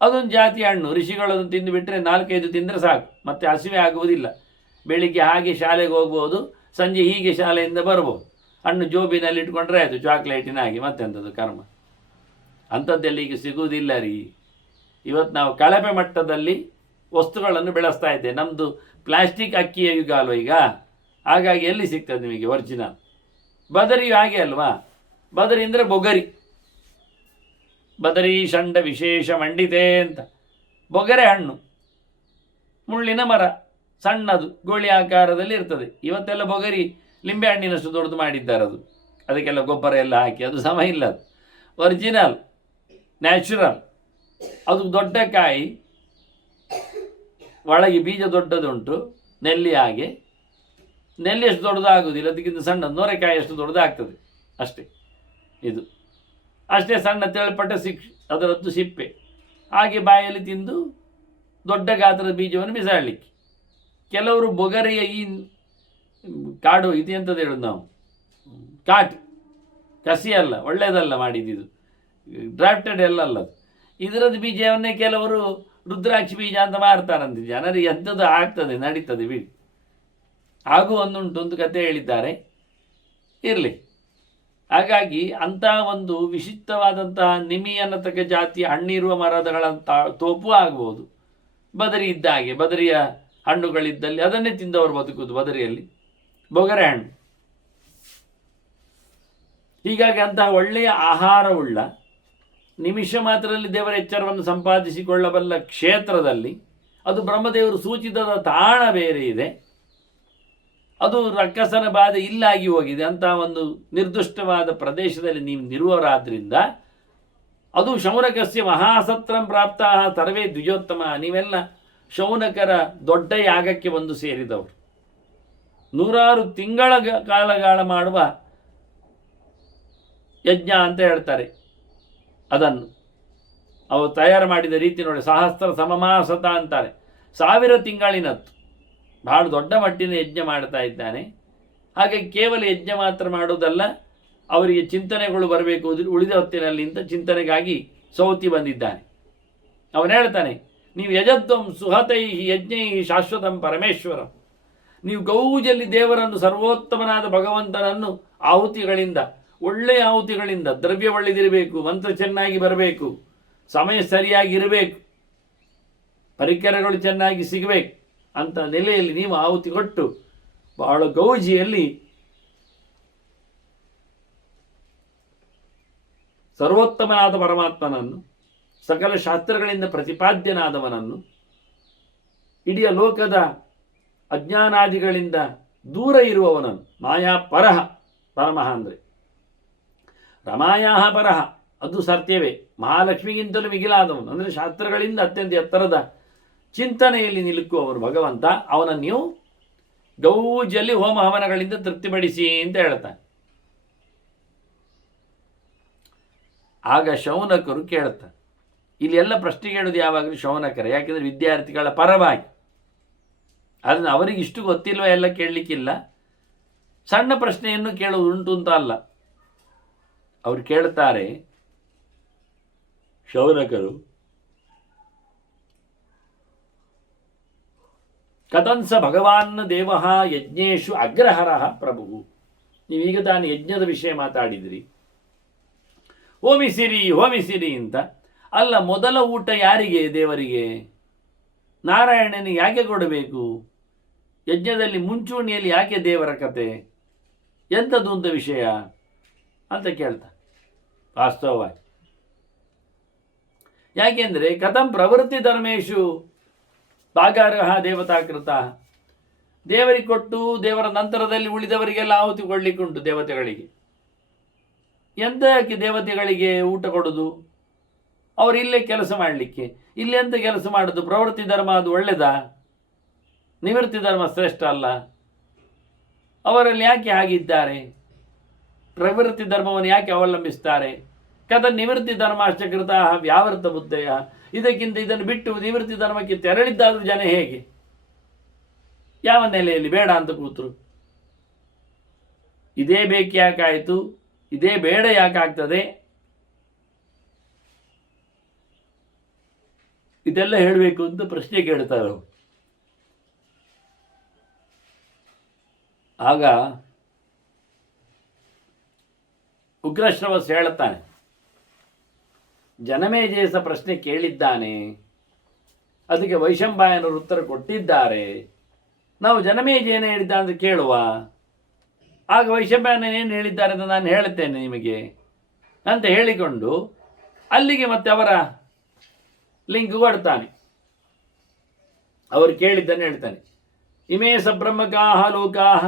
ಅದೊಂದು ಜಾತಿ ಹಣ್ಣು, ಋಷಿಗಳದನ್ನು ತಿಂದು ಬಿಟ್ಟರೆ 4-5 ತಿಂದರೆ ಸಾಕು, ಮತ್ತೆ ಹಸಿವೆ ಆಗುವುದಿಲ್ಲ. ಬೆಳಿಗ್ಗೆ ಹಾಗೆ ಶಾಲೆಗೆ ಹೋಗ್ಬೋದು, ಸಂಜೆ ಹೀಗೆ ಶಾಲೆಯಿಂದ ಬರ್ಬೋದು. ಹಣ್ಣು ಜೋಬಿನಲ್ಲಿ ಇಟ್ಕೊಂಡ್ರೆ ಆಯಿತು, ಚಾಕ್ಲೇಟಿನಾಗಿ. ಮತ್ತೆಂಥದ್ದು ಕರ್ಮ, ಅಂಥದ್ದೆಲ್ಲ ಈಗ ಸಿಗುವುದಿಲ್ಲ ರೀ. ಇವತ್ತು ನಾವು ಕಳಪೆ ಮಟ್ಟದಲ್ಲಿ ವಸ್ತುಗಳನ್ನು ಬೆಳೆಸ್ತಾ ಇದ್ದೆ. ನಮ್ಮದು ಪ್ಲಾಸ್ಟಿಕ್ ಅಕ್ಕಿಯ ಯುಗ ಅಲ್ವ ಈಗ, ಹಾಗಾಗಿ ಎಲ್ಲಿ ಸಿಗ್ತದೆ ನಿಮಗೆ ಒರಿಜಿನಲ್? ಬದರಿಯು ಹಾಗೆ ಅಲ್ವಾ, ಬದರಿ ಅಂದರೆ ಬೊಗರಿ, ಬದರಿ ಷಂಡ ವಿಶೇಷ ಮಂಡಿತೆ ಅಂತ ಬೊಗರೆ ಹಣ್ಣು, ಮುಳ್ಳಿನ ಮರ, ಸಣ್ಣದು ಗೋಳಿ ಆಕಾರದಲ್ಲಿ ಇರ್ತದೆ. ಇವತ್ತೆಲ್ಲ ಬೊಗರಿ ಲಿಂಬೆ ಹಣ್ಣಿನಷ್ಟು ದೊಡ್ಡದು ಮಾಡಿದ್ದಾರೆ. ಅದಕ್ಕೆಲ್ಲ ಗೊಬ್ಬರ ಎಲ್ಲ ಹಾಕಿ, ಅದು ಸಮ ಇಲ್ಲ. ಅದು ಒರಿಜಿನಲ್, ನ್ಯಾಚುರಲ್. ಅದು ದೊಡ್ಡ ಕಾಯಿ, ಒಳಗೆ ಬೀಜ ದೊಡ್ಡದುಂಟು, ನೆಲ್ಲಿ ಹಾಗೆ. ನೆಲ್ಲಿ ಎಷ್ಟು ದೊಡ್ಡದಾಗುವುದಿಲ್ಲ, ಅದಕ್ಕಿಂತ ಸಣ್ಣ ನೊರೆಕಾಯಿ ಎಷ್ಟು ದೊಡ್ಡದಾಗ್ತದೆ ಅಷ್ಟೇ. ಇದು ಅಷ್ಟೇ ಸಣ್ಣ ತೆಳಪಟ್ಟ ಅದರದ್ದು ಸಿಪ್ಪೆ ಹಾಗೆ ಬಾಯಲ್ಲಿ ತಿಂದು ದೊಡ್ಡ ಗಾತ್ರದ ಬೀಜವನ್ನು ಬಿಸಾಡಲಿಕ್ಕೆ. ಕೆಲವರು ಬೊಗರೆಯ ಈ ಕಾಡು ಇದು ಎಂಥದ್ದು ಹೇಳೋದು ನಾವು, ಕಾಟು ಕಸಿ ಅಲ್ಲ, ಒಳ್ಳೆಯದಲ್ಲ ಮಾಡಿದ್ದು, ಡ್ರಾಫ್ಟೆಡ್ ಎಲ್ಲ ಅಲ್ಲ ಅದು. ಇದರದ್ದು ಬೀಜವನ್ನೇ ಕೆಲವರು ರುದ್ರಾಕ್ಷಿ ಬೀಜ ಅಂತ ಮಾರ್ತಾರಂತೆ. ಜನರಿಗೆ ಎಂಥದ್ದು ಆಗ್ತದೆ, ನಡೀತದೆ ಬಿಡಿ. ಹಾಗೂ ಒಂದು ಕತೆ ಹೇಳಿದ್ದಾರೆ, ಇರಲಿ. ಹಾಗಾಗಿ ಅಂಥ ಒಂದು ವಿಶಿಷ್ಟವಾದಂತಹ ನಿಮಿ ಅನ್ನತಕ್ಕ ಜಾತಿಯ ಹಣ್ಣಿರುವ ಮರಗಳ ತೋಪು ಆಗ್ಬೋದು. ಬದರಿ ಇದ್ದ ಹಾಗೆ, ಬದರಿಯ ಹಣ್ಣುಗಳಿದ್ದಲ್ಲಿ ಅದನ್ನೇ ತಿಂದವರು ಬದುಕುವುದು. ಬದರಿಯಲ್ಲಿ ಬೊಗರೆ ಹಣ್ಣು. ಹೀಗಾಗಿ ಅಂತಹ ಒಳ್ಳೆಯ ಆಹಾರವುಳ್ಳ, ನಿಮಿಷ ಮಾತ್ರದಲ್ಲಿ ದೇವರ ಎಚ್ಚರವನ್ನು ಸಂಪಾದಿಸಿಕೊಳ್ಳಬಲ್ಲ ಕ್ಷೇತ್ರದಲ್ಲಿ, ಅದು ಬ್ರಹ್ಮದೇವರು ಸೂಚಿತದ ತಾಣ ಬೇರೆ ಇದೆ, ಅದು ರಕ್ಕಸನ ಬಾಧೆ ಇಲ್ಲಾಗಿ ಹೋಗಿದೆ. ಅಂತಹ ಒಂದು ನಿರ್ದುಷ್ಟವಾದ ಪ್ರದೇಶದಲ್ಲಿ ನೀವು ನಿರುವರಾದ್ರಿಂದ, ಅದು ಶೌನಕಸ್ಯ ಮಹಾಸತ್ರಂ ಪ್ರಾಪ್ತ ಸರ್ವೇ ದ್ವಿಜೋತ್ತಮ. ನೀವೆಲ್ಲ ಶೌನಕರ ದೊಡ್ಡ ಯಾಗಕ್ಕೆ ಬಂದು ಸೇರಿದವರು. 100 ತಿಂಗಳ ಕಾಲಗಾಳ ಮಾಡುವ ಯಜ್ಞ ಅಂತ ಹೇಳ್ತಾರೆ. ಅದನ್ನು ಅವರು ತಯಾರು ಮಾಡಿದ ರೀತಿ ನೋಡಿ, ಸಹಸ್ರ ಸಮಮಾಸತ ಅಂತಾರೆ. 1000 ತಿಂಗಳಿನತ್ತು ಬಹಳ ದೊಡ್ಡ ಮಟ್ಟಿನ ಯಜ್ಞ ಮಾಡ್ತಾ ಇದ್ದಾನೆ. ಹಾಗೆ ಕೇವಲ ಯಜ್ಞ ಮಾತ್ರ ಮಾಡುವುದಲ್ಲ, ಅವರಿಗೆ ಚಿಂತನೆಗಳು ಬರಬೇಕು ಉಳಿದ ಹೊತ್ತಿನಲ್ಲಿ ಅಂತ ಚಿಂತನೆಗಾಗಿ ಸೌತಿ ಬಂದಿದ್ದಾನೆ. ಅವನು ಹೇಳ್ತಾನೆ, ನೀವು ಯಜತ್ವಂ ಸುಹತೈ ಯಜ್ಞೈ ಶಾಶ್ವತಂ ಪರಮೇಶ್ವರಂ. ನೀವು ಗೌಜಲ್ಲಿ ದೇವರನ್ನು, ಸರ್ವೋತ್ತಮನಾದ ಭಗವಂತನನ್ನು ಆಹುತಿಗಳಿಂದ, ಒಳ್ಳೆಯ ಆಹುತಿಗಳಿಂದ, ದ್ರವ್ಯ ಒಳ್ಳೆದಿರಬೇಕು, ಮಂತ್ರ ಚೆನ್ನಾಗಿ ಬರಬೇಕು, ಸಮಯ ಸರಿಯಾಗಿರಬೇಕು, ಪರಿಕರಗಳು ಚೆನ್ನಾಗಿ ಸಿಗಬೇಕು ಅಂತ ನೆಲೆಯಲ್ಲಿ ನೀವು ಆಹುತಿ ಕೊಟ್ಟು ಬಹಳ ಗೌಜಿಯಲ್ಲಿ ಸರ್ವೋತ್ತಮನಾದ ಪರಮಾತ್ಮನನ್ನು, ಸಕಲ ಶಾಸ್ತ್ರಗಳಿಂದ ಪ್ರತಿಪಾದ್ಯನಾದವನನ್ನು, ಇಡೀ ಲೋಕದ ಅಜ್ಞಾನಾದಿಗಳಿಂದ ದೂರ ಇರುವವನನ್ನು, ಮಾಯಾ ಪರಹ, ಪರಮಃ ಅಂದರೆ ರಮಾಯಾಹ ಪರಹ, ಅದು ಸತ್ಯವೇ, ಮಹಾಲಕ್ಷ್ಮಿಗಿಂತಲೂ ಮಿಗಿಲಾದವನು ಅಂದರೆ ಶಾಸ್ತ್ರಗಳಿಂದ ಅತ್ಯಂತ ಎತ್ತರದ ಚಿಂತನೆಯಲ್ಲಿ ನಿಲುಕುವವರು ಭಗವಂತ. ಅವನನ್ನು ನೀವು ಗೌಜಲ್ಲಿ ಹೋಮ ಹವನಗಳಿಂದ ತೃಪ್ತಿಪಡಿಸಿ ಅಂತ ಹೇಳ್ತಾನೆ. ಆಗ ಶೌನಕರು ಕೇಳ್ತಾನೆ. ಇಲ್ಲಿ ಎಲ್ಲ ಪ್ರಶ್ನೆ ಕೇಳೋದು ಯಾವಾಗಲೂ ಶೌನಕರೇ, ಯಾಕೆಂದರೆ ವಿದ್ಯಾರ್ಥಿಗಳ ಪರವಾಗಿ. ಅದನ್ನು ಅವರಿಗೆ ಇಷ್ಟು ಗೊತ್ತಿಲ್ವ ಎಲ್ಲ ಕೇಳಲಿಕ್ಕಿಲ್ಲ, ಸಣ್ಣ ಪ್ರಶ್ನೆಯನ್ನು ಕೇಳೋದು ಉಂಟು ಅಂತ ಅಲ್ಲ. ಅವರು ಕೇಳ್ತಾರೆ, ಶೌನಕರು, ಕಥಂಸ ಭಗವಾನ್ ದೇವ ಯಜ್ಞೇಶು ಅಗ್ರಹರ ಪ್ರಭು. ನೀವೀಗ ತಾನು ಯಜ್ಞದ ವಿಷಯ ಮಾತಾಡಿದ್ರಿ, ಹೋಮಿಸಿರಿ ಅಂತ. ಅಲ್ಲ, ಮೊದಲ ಊಟ ಯಾರಿಗೆ? ದೇವರಿಗೆ, ನಾರಾಯಣನಿಗೆ ಯಾಕೆ ಕೊಡಬೇಕು? ಯಜ್ಞದಲ್ಲಿ ಮುಂಚೂಣಿಯಲ್ಲಿ ಯಾಕೆ ದೇವರ ಕತೆ? ಎಂಥದ್ದು ಅಂತ ವಿಷಯ ಅಂತ ಕೇಳ್ತಾ. ವಾಸ್ತವವಾಗಿ ಯಾಕೆಂದರೆ ಕಥಂ ಪ್ರವೃತ್ತಿ ಧರ್ಮೇಶು ಭಾಗಾರ್ಹ ದೇವತಾಕೃತ. ದೇವರಿಗೆ ಕೊಟ್ಟು ದೇವರ ನಂತರದಲ್ಲಿ ಉಳಿದವರಿಗೆಲ್ಲ ಆಹುತಿ ಕೊಡಲಿಕ್ಕುಂಟು ದೇವತೆಗಳಿಗೆ. ಎಂತಕ್ಕೆ ದೇವತೆಗಳಿಗೆ ಊಟ ಕೊಡೋದು? ಅವರು ಇಲ್ಲೇ ಕೆಲಸ ಮಾಡಲಿಕ್ಕೆ. ಇಲ್ಲಿ ಎಂತ ಕೆಲಸ ಮಾಡೋದು? ಪ್ರವೃತ್ತಿ ಧರ್ಮ ಅದು ಒಳ್ಳೆಯದಾ? ನಿವೃತ್ತಿ ಧರ್ಮ ಶ್ರೇಷ್ಠ ಅಲ್ಲ? ಅವರಲ್ಲಿ ಯಾಕೆ ಹಾಗಿದ್ದಾರೆ? ಪ್ರವೃತ್ತಿ ಧರ್ಮವನ್ನು ಯಾಕೆ ಅವಲಂಬಿಸ್ತಾರೆ? ಕಥ ನಿವೃತ್ತಿ ಧರ್ಮಾಶ್ಚಕೃತ ವ್ಯಾವೃತ ಬುದ್ಧಯ. ಇದಕ್ಕಿಂತ ಇದನ್ನು ಬಿಟ್ಟು ನಿವೃತ್ತಿ ಧರ್ಮಕ್ಕೆ ತೆರಳಿದ್ದಾದರೂ ಜನ ಹೇಗೆ? ಯಾವ ನೆಲೆಯಲ್ಲಿ ಬೇಡ ಅಂತ ಕೂತರು? ಇದೇ ಬೇಕು ಯಾಕಾಯಿತು? ಇದೇ ಬೇಡ ಯಾಕಾಗ್ತದೆ? ಇದೆಲ್ಲ ಹೇಳಬೇಕು ಅಂತ ಪ್ರಶ್ನೆ ಕೇಳ್ತಾರೆ. ಆಗ ಉಗ್ರಶ್ರವಸ್ ಹೇಳುತ್ತಾನೆ, ಜನಮೇಜಯಸ ಪ್ರಶ್ನೆ ಕೇಳಿದ್ದಾನೆ, ಅದಕ್ಕೆ ವೈಶಂಪಾಯನರು ಉತ್ತರ ಕೊಟ್ಟಿದ್ದಾರೆ. ನಾವು ಜನಮೇಜಯನ ಹೇಳಿದ್ದ ಅಂತ ಕೇಳುವ. ಆಗ ವೈಶಂಪಾಯನ ಏನು ಹೇಳಿದ್ದಾರೆ ಅಂತ ನಾನು ಹೇಳುತ್ತೇನೆ ನಿಮಗೆ ಅಂತ ಹೇಳಿಕೊಂಡು ಅಲ್ಲಿಗೆ ಮತ್ತೆ ಅವರ ಲಿಂಕ್ ಕೊಡ್ತಾನೆ. ಅವರು ಕೇಳಿದ್ದನ್ನು ಹೇಳ್ತಾನೆ. ಇಮೇ ಸಬ್ರಹ್ಮಕಾಹ ಲೋಕಾಹ,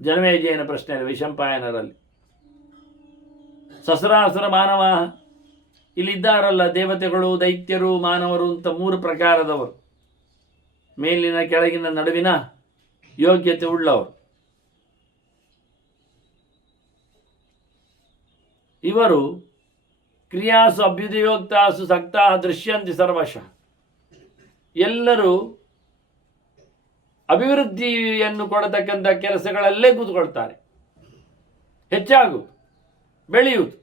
ಜನಮೇಜಯನ ಪ್ರಶ್ನೆಯಲ್ಲಿ ವೈಶಂಪಾಯನರಲ್ಲಿ. ಸಹಸ್ರಾಸುರ ಮಾನವ, ಇಲ್ಲಿದ್ದಾರಲ್ಲ ದೇವತೆಗಳು, ದೈತ್ಯರು, ಮಾನವರು ಅಂತ 3 ಪ್ರಕಾರದವರು, ಮೇಲಿನ ಕೆಳಗಿನ ನಡುವಿನ ಯೋಗ್ಯತೆ ಉಳ್ಳವರು. ಇವರು ಕ್ರಿಯಾಸು ಅಭ್ಯುದಯೋಕ್ತಾಸು ಸಕ್ತಾ ದೃಶ್ಯಂತಿ ಸರ್ವಶಃ. ಎಲ್ಲರೂ ಅಭಿವೃದ್ಧಿಯನ್ನು ಕೊಡತಕ್ಕಂಥ ಕೆಲಸಗಳಲ್ಲೇ ಕೂತ್ಕೊಳ್ತಾರೆ. ಹೆಚ್ಚಾಗುವುದು, ಬೆಳೆಯುವುದು,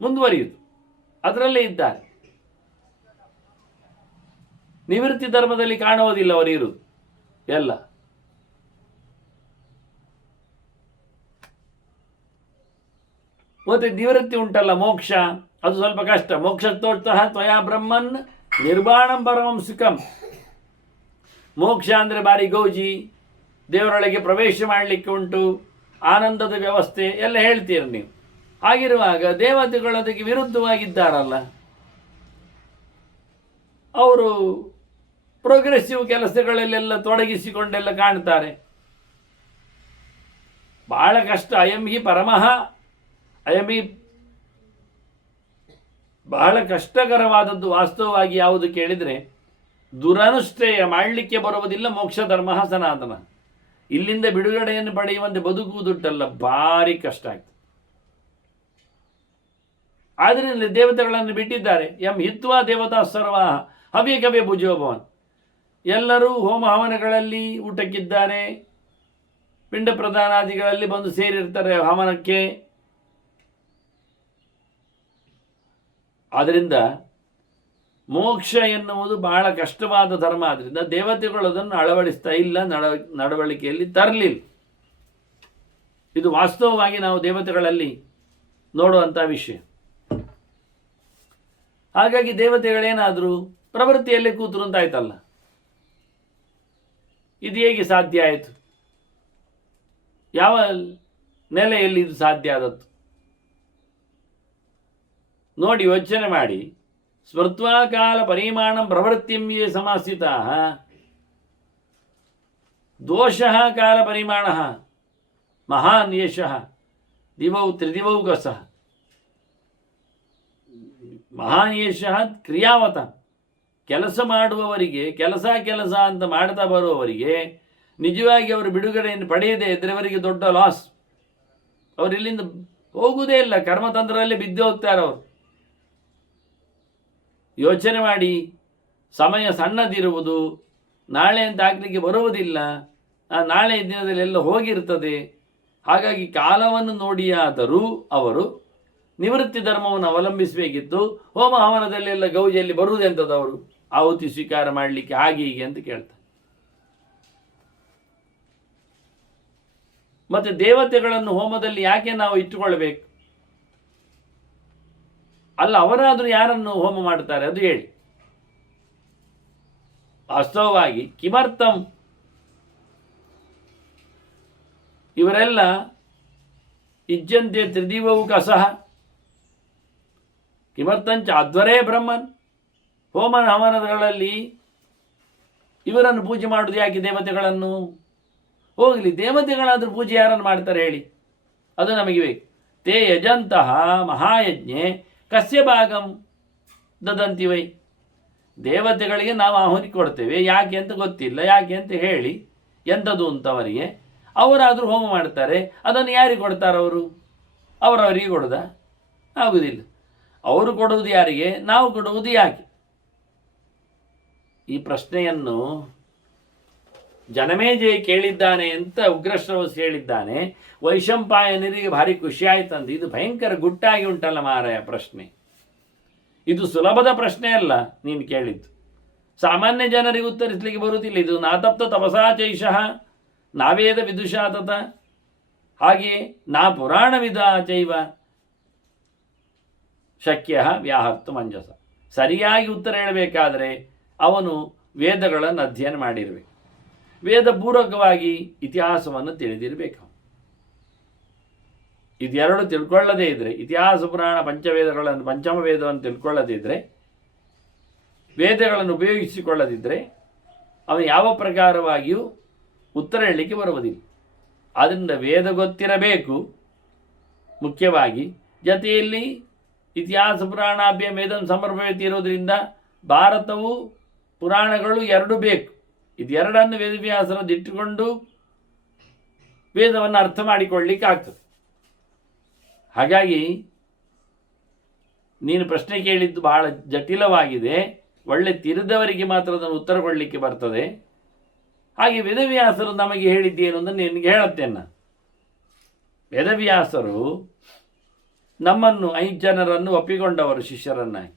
ಮುಂದುವರಿಯುವುದು ಅದರಲ್ಲೇ ಇದ್ದಾರೆ. ನಿವೃತ್ತಿ ಧರ್ಮದಲ್ಲಿ ಕಾಣುವುದಿಲ್ಲ ಅವರು ಇರುವುದು ಎಲ್ಲ. ಮತ್ತೆ ನಿವೃತ್ತಿ ಉಂಟಲ್ಲ ಮೋಕ್ಷ, ಅದು ಸ್ವಲ್ಪ ಕಷ್ಟ. ಮೋಕ್ಷತೋರ್ತಃ ತ್ವಯಾ ಬ್ರಹ್ಮನ್ ನಿರ್ವಾಣಂ ಪರಮಂ ಸುಖಂ. ಮೋಕ್ಷ ಅಂದರೆ ಬಾರಿ ಗೌಜಿ, ದೇವರೊಳಗೆ ಪ್ರವೇಶ ಮಾಡಲಿಕ್ಕೆ ಉಂಟು, ಆನಂದದ ವ್ಯವಸ್ಥೆ ಎಲ್ಲ ಹೇಳ್ತೀರಿ ನೀವು. ಹಾಗಿರುವಾಗ ದೇವತೆಗಳು ಅದಕ್ಕೆ ವಿರುದ್ಧವಾಗಿದ್ದಾರಲ್ಲ. ಅವರು ಪ್ರೋಗ್ರೆಸಿವ್ ಕೆಲಸಗಳಲ್ಲೆಲ್ಲ ತೊಡಗಿಸಿಕೊಂಡೆಲ್ಲ ಕಾಣ್ತಾರೆ. ಬಹಳ ಕಷ್ಟ. ಅಯಂ ಹಿ ಪರಮಃ, ಅಯಂ ಹಿ ಬಹಳ ಕಷ್ಟಕರವಾದದ್ದು ವಾಸ್ತವವಾಗಿ. ಯಾವುದು ಕೇಳಿದರೆ ದುರನುಷ್ಠೇಯ ಮಾಡಲಿಕ್ಕೆ ಬರುವುದಿಲ್ಲ ಮೋಕ್ಷ ಧರ್ಮ ಸನಾತನ. ಇಲ್ಲಿಂದ ಬಿಡುಗಡೆಯನ್ನು ಪಡೆಯುವಂತೆ ಬದುಕುವುದುಂಟಲ್ಲ, ಭಾರಿ ಕಷ್ಟ ಆಗ್ತದೆ. ಆದ್ದರಿಂದ ದೇವತೆಗಳನ್ನು ಬಿಟ್ಟಿದ್ದಾರೆ. ಎಂ ಹಿತ್ವಾ ದೇವತಾ ಸರ್ವಾ ಹವ್ಯ ಕವ್ಯ ಭುಜೋಭವನ್. ಎಲ್ಲರೂ ಹೋಮ ಹವನಗಳಲ್ಲಿ ಊಟಕ್ಕಿದ್ದಾರೆ, ಪಿಂಡ ಪ್ರದಾನಾದಿಗಳಲ್ಲಿ ಬಂದು ಸೇರಿರ್ತಾರೆ ಹವನಕ್ಕೆ. ಆದ್ದರಿಂದ ಮೋಕ್ಷ ಎನ್ನುವುದು ಬಹಳ ಕಷ್ಟವಾದ ಧರ್ಮ. ಆದ್ದರಿಂದ ದೇವತೆಗಳು ಅದನ್ನು ಅಳವಡಿಸ್ತಾ ಇಲ್ಲ, ನಡವಳಿಕೆಯಲ್ಲಿ ತರಲಿಲ್ಲ. ಇದು ವಾಸ್ತವವಾಗಿ ನಾವು ದೇವತೆಗಳಲ್ಲಿ ನೋಡುವಂಥ ವಿಷಯ. ಹಾಗಾಗಿ ದೇವತೆಗಳೇನಾದರೂ ಪ್ರವೃತ್ತಿಯಲ್ಲೇ ಕೂತರು ಅಂತಾಯ್ತಲ್ಲ. ಇದು ಹೇಗೆ ಸಾಧ್ಯ ಆಯಿತು? ಯಾವ ನೆಲೆಯಲ್ಲಿ ಇದು ಸಾಧ್ಯ ಆದದ್ದು ನೋಡಿ, ಯೋಚನೆ ಮಾಡಿ. ಸ್ಮೃತ್ವಾ ಕಾಲ ಪರಿಮಾಣಂ ಪ್ರವೃತ್ತಿಂ ಯೇ ಸಮಾಸ್ಥಿತಾಃ ದೋಷಃ ಕಾಲ ಪರಿಮಾಣಃ ಮಹಾನ್ ಯಶಃ ದಿವೌ ತ್ರಿದಿವೌಕಸಃ. ಮಹಾನ್ ಯಶಃ ಕ್ರಿಯಾವತ. ಕೆಲಸ ಮಾಡುವವರಿಗೆ, ಕೆಲಸ ಅಂತ ಮಾಡ್ತಾ ಬರುವವರಿಗೆ ನಿಜವಾಗಿ ಅವರು ಬಿಡುಗಡೆಯನ್ನು ಪಡೆಯದೇ ಇದ್ದರೆ ಅವರಿಗೆ ದೊಡ್ಡ ಲಾಸ್. ಅವರು ಇಲ್ಲಿಂದ ಹೋಗುವುದೇ ಇಲ್ಲ, ಕರ್ಮತಂತ್ರದಲ್ಲಿ ಬಿದ್ದು ಹೋಗ್ತಾರೆ ಅವರು. ಯೋಚನೆ ಮಾಡಿ, ಸಮಯ ಸಣ್ಣದಿರುವುದು, ನಾಳೆ ಅಂತ ಆಗಲಿಕ್ಕೆ ಬರುವುದಿಲ್ಲ, ನಾಳೆ ದಿನದಲ್ಲಿ ಎಲ್ಲ ಹೋಗಿರ್ತದೆ. ಹಾಗಾಗಿ ಕಾಲವನ್ನು ನೋಡಿಯಾದರೂ ಅವರು ನಿವೃತ್ತಿ ಧರ್ಮವನ್ನು ಅವಲಂಬಿಸಬೇಕಿತ್ತು. ಹೋಮ ಹವನದಲ್ಲೆಲ್ಲ ಗೌಜಿಯಲ್ಲಿ ಬರುವುದೆಂಥದ್ದು? ಆಹುತಿ ಸ್ವೀಕಾರ ಮಾಡಲಿಕ್ಕೆ ಹಾಗೆ ಹೀಗೆ ಅಂತ ಕೇಳ್ತಾರೆ. ಮತ್ತೆ ದೇವತೆಗಳನ್ನು ಹೋಮದಲ್ಲಿ ಯಾಕೆ ನಾವು ಇಟ್ಟುಕೊಳ್ಬೇಕು? ಅಲ್ಲ, ಅವರಾದರೂ ಯಾರನ್ನು ಹೋಮ ಮಾಡ್ತಾರೆ ಅದು ಹೇಳಿ. ವಾಸ್ತವವಾಗಿ ಕಿಮರ್ಥಂ ಇವರೆಲ್ಲ ಇಜ್ಜಂತೆ ತ್ರಿದಿವವು ಕಸಹ ಕಿಮರ್ಥಂಚ ಅಧ್ವರೇ ಬ್ರಹ್ಮನ್. ಹೋಮ ಹವನಗಳಲ್ಲಿ ಇವರನ್ನು ಪೂಜೆ ಮಾಡುವುದು ಯಾಕೆ? ದೇವತೆಗಳನ್ನು ಹೋಗಲಿ, ದೇವತೆಗಳಾದರೂ ಪೂಜೆ ಯಾರನ್ನು ಮಾಡ್ತಾರೆ ಹೇಳಿ? ಅದು ನಮಗೆ ಬೇಕು. ತೇ ಯಜಂತಹ ಮಹಾಯಜ್ಞೆ ಕಸ್ಯ ಭಾಗಂ ದದಂತಿ ವೈ. ದೇವತೆಗಳಿಗೆ ನಾವು ಆಹುತಿ ಕೊಡ್ತೇವೆ, ಯಾಕೆ ಅಂತ ಗೊತ್ತಿಲ್ಲ, ಯಾಕೆ ಅಂತ ಹೇಳಿ ಎಂಥದ್ದು ಅಂತವರಿಗೆ. ಅವರಾದರೂ ಹೋಮ ಮಾಡ್ತಾರೆ, ಅದನ್ನು ಯಾರಿಗೆ ಕೊಡ್ತಾರೆ? ಅವರವರಿಗೆ ಕೊಡೋದ? ಆಗುವುದಿಲ್ಲ. ಅವರು ಕೊಡುವುದು ಯಾರಿಗೆ? ನಾವು ಕೊಡುವುದು ಯಾಕೆ? ಈ ಪ್ರಶ್ನೆಯನ್ನು ಜನಮೇಜಯ ಕೇಳಿದ್ದಾನೆ ಅಂತ ಉಗ್ರಶ್ರವಸ್ ಹೇಳಿದ್ದಾನೆ. ವೈಶಂಪಾಯನರಿಗೆ ಭಾರಿ ಖುಷಿ ಆಯ್ತಂದು. ಇದು ಭಯಂಕರ ಗುಟ್ಟಾಗಿ ಉಂಟಲ್ಲ ಮಾರಾಯ ಪ್ರಶ್ನೆ. ಇದು ಸುಲಭದ ಪ್ರಶ್ನೆ ಅಲ್ಲ ನೀನು ಕೇಳಿದ್ದು. ಸಾಮಾನ್ಯ ಜನರಿಗೆ ಉತ್ತರಿಸಲಿಕ್ಕೆ ಬರುವುದಿಲ್ಲ. ಇದು ನಾತಪ್ತ ತಪಸಾ ಚೈಷಃ ನಾವೇದ ವಿದುಷಾತತ, ಹಾಗೆಯೇ ನಾ ಪುರಾಣವಿದ ಚೈವ ಶಕ್ಯ ವ್ಯಾಹರ್ತು ಮಂಜಸ. ಸರಿಯಾಗಿ ಉತ್ತರ ಹೇಳಬೇಕಾದರೆ ಅವನು ವೇದಗಳನ್ನು ಅಧ್ಯಯನ ಮಾಡಿರಬೇಕು, ವೇದಪೂರ್ವಕವಾಗಿ ಇತಿಹಾಸವನ್ನು ತಿಳಿದಿರಬೇಕು. ಇದೆರಡು ತಿಳ್ಕೊಳ್ಳದೇ ಇದ್ದರೆ, ಇತಿಹಾಸ ಪುರಾಣ ಪಂಚವೇದಗಳನ್ನು, ಪಂಚಮ ವೇದವನ್ನು ತಿಳ್ಕೊಳ್ಳದೇ ಇದ್ದರೆ ವೇದಗಳನ್ನು ಉಪಯೋಗಿಸಿಕೊಳ್ಳದಿದ್ದರೆ ಅವನು ಯಾವ ಪ್ರಕಾರವಾಗಿಯೂ ಉತ್ತರ ಹೇಳಲಿಕ್ಕೆ ಬರುವುದಿಲ್ಲ. ಆದ್ದರಿಂದ ವೇದ ಗೊತ್ತಿರಬೇಕು ಮುಖ್ಯವಾಗಿ. ಜೊತೆಯಲ್ಲಿ ಇತಿಹಾಸ ಪುರಾಣಾಭ್ಯ ವೇದಂ ಸಮರ್ಪಯತಿ ಇರೋದರಿಂದ ಭಾರತವು ಪುರಾಣಗಳು ಎರಡೂ ಬೇಕು. ಇದೆರಡನ್ನು ವೇದವ್ಯಾಸರದಿಟ್ಟುಕೊಂಡು ವೇದವನ್ನು ಅರ್ಥ ಮಾಡಿಕೊಳ್ಳಲಿಕ್ಕೆ ಆಗ್ತದೆ. ಹಾಗಾಗಿ ನೀನು ಪ್ರಶ್ನೆ ಕೇಳಿದ್ದು ಬಹಳ ಜಟಿಲವಾಗಿದೆ. ಒಳ್ಳೆ ತಿರಿದವರಿಗೆ ಮಾತ್ರ ಅದನ್ನು ಉತ್ತರ ಕೊಡಲಿಕ್ಕೆ ಬರ್ತದೆ. ಹಾಗೆ ವೇದವ್ಯಾಸರು ನಮಗೆ ಹೇಳಿದ್ದೇನು ಅಂತ ನಿನಗೆ ಹೇಳುತ್ತೇನೆ ನಾನು. ವೇದವ್ಯಾಸರು ನಮ್ಮನ್ನು 5 ಜನರನ್ನು ಒಪ್ಪಿಕೊಂಡವರು ಶಿಷ್ಯರನ್ನಾಗಿ.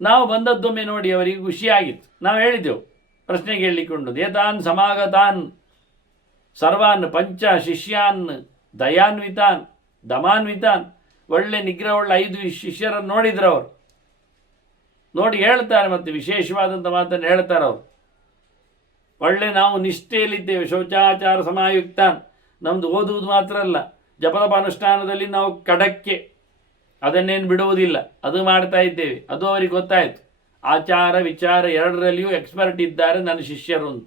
ನಾವು ಬಂದದ್ದೊಮ್ಮೆ ನೋಡಿ ಅವರಿಗೆ ಖುಷಿಯಾಗಿತ್ತು. ನಾವು ಹೇಳಿದ್ದೆವು ಪ್ರಶ್ನೆ ಕೇಳಲಿಕ್ಕೊಂಡು, ಏತಾನ್ ಸಮಾಗತಾನ್ ಸರ್ವಾನ್ ಪಂಚ ಶಿಷ್ಯಾನ್ ದಯಾನ್ವಿತಾನ್ ದಮಾನ್ವಿತಾನ್. ಒಳ್ಳೆ ನಿಗ್ರಹವುಳ್ಳ 5 ಶಿಷ್ಯರನ್ನು ನೋಡಿದ್ರು ಅವರು. ನೋಡಿ ಹೇಳ್ತಾರೆ, ಮತ್ತು ವಿಶೇಷವಾದಂಥ ಮಾತನ್ನು ಹೇಳ್ತಾರೆ ಅವರು. ಒಳ್ಳೆ ನಾವು ನಿಷ್ಠೆಯಲ್ಲಿದ್ದೇವೆ, ಶೌಚಾಚಾರ ಸಮಾಯುಕ್ತಾನ್. ನಮ್ಮದು ಓದುವುದು ಮಾತ್ರ ಅಲ್ಲ, ಜಪತಪ ಅನುಷ್ಠಾನದಲ್ಲಿ ನಾವು ಕಡಕ್ಕೆ, ಅದನ್ನೇನು ಬಿಡುವುದಿಲ್ಲ, ಅದು ಮಾಡ್ತಾ ಇದ್ದೇವೆ. ಅದು ಅವರಿಗೆ ಗೊತ್ತಾಯಿತು. ಆಚಾರ ವಿಚಾರ ಎರಡರಲ್ಲಿಯೂ ಎಕ್ಸ್ಪರ್ಟ್ ಇದ್ದಾರೆ ನನ್ನ ಶಿಷ್ಯರು ಅಂತ.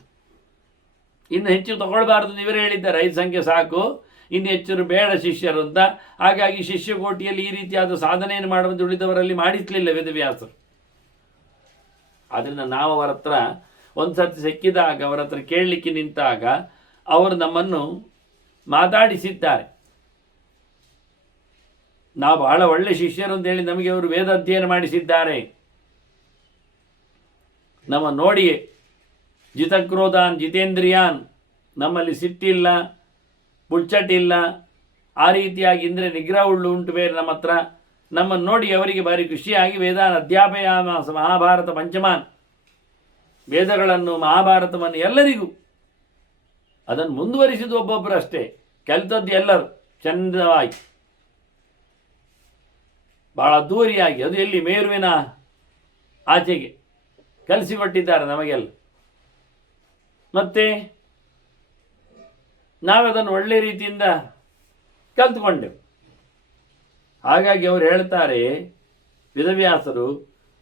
ಇನ್ನು ಹೆಚ್ಚು ತಗೊಳ್ಬಾರ್ದು ಇವರೇ ಹೇಳಿದ್ದಾರೆ, 5 ಸಂಖ್ಯೆ ಸಾಕು, ಇನ್ನು ಹೆಚ್ಚು ಬೇಡ ಶಿಷ್ಯರು ಅಂತ. ಹಾಗಾಗಿ ಶಿಷ್ಯಕೋಟಿಯಲ್ಲಿ ಈ ರೀತಿಯಾದ ಸಾಧನೆಯನ್ನು ಮಾಡುವಂತೆ ಉಳಿದವರಲ್ಲಿ ಮಾಡಿಸಲಿಲ್ಲ ವೇದವ್ಯಾಸರು. ಆದ್ದರಿಂದ ನಾವು ಅವರ ಹತ್ರ ಒಂದು ಸರ್ತಿ ಸಿಕ್ಕಿದಾಗ, ಅವರ ಹತ್ರ ಕೇಳಲಿಕ್ಕೆ ನಿಂತಾಗ ಅವರು ನಮ್ಮನ್ನು ಮಾತಾಡಿಸಿದ್ದಾರೆ. ನಾವು ಬಹಳ ಒಳ್ಳೆ ಶಿಷ್ಯರು ಅಂತೇಳಿ ನಮಗೆ ಅವರು ವೇದ ಅಧ್ಯಯನ ಮಾಡಿಸಿದ್ದಾರೆ. ನಮ್ಮ ನೋಡಿಯೇ ಜಿತಕ್ರೋಧಾನ್ ಜಿತೇಂದ್ರಿಯಾನ್, ನಮ್ಮಲ್ಲಿ ಸಿಟ್ಟಿಲ್ಲ, ಪುಚ್ಚಟ್ಟಿಲ್ಲ, ಆ ರೀತಿಯಾಗಿ ಇಂದ್ರೆ ನಿಗ್ರಹ ಉಂಟು ಬೇರೆ ನಮ್ಮ ಹತ್ರ. ನಮ್ಮನ್ನು ನೋಡಿ ಅವರಿಗೆ ಭಾರಿ ಖುಷಿಯಾಗಿ ವೇದಾನ್ ಅಧ್ಯಾಪಯಾಮಾಸ ಮಹಾಭಾರತ ಪಂಚಮಾನ್, ವೇದಗಳನ್ನು ಮಹಾಭಾರತವನ್ನು ಎಲ್ಲರಿಗೂ ಅದನ್ನು ಮುಂದುವರಿಸಿದ್ದು ಒಬ್ಬೊಬ್ಬರು ಅಷ್ಟೇ, ಕಲಿತದ್ದು ಎಲ್ಲರೂ ಚಂದವಾಗಿ ಭಾಳ ಅದ್ದೂರಿಯಾಗಿ, ಅದು ಎಲ್ಲಿ ಮೇರುವಿನ ಆಚೆಗೆ ಕಲಿಸಿಕೊಟ್ಟಿದ್ದಾರೆ ನಮಗೆಲ್ಲ. ಮತ್ತೆ ನಾವದನ್ನು ಒಳ್ಳೆ ರೀತಿಯಿಂದ ಕಲಿತುಕೊಂಡೆವು. ಹಾಗಾಗಿ ಅವರು ಹೇಳ್ತಾರೆ ವೇದವ್ಯಾಸರು,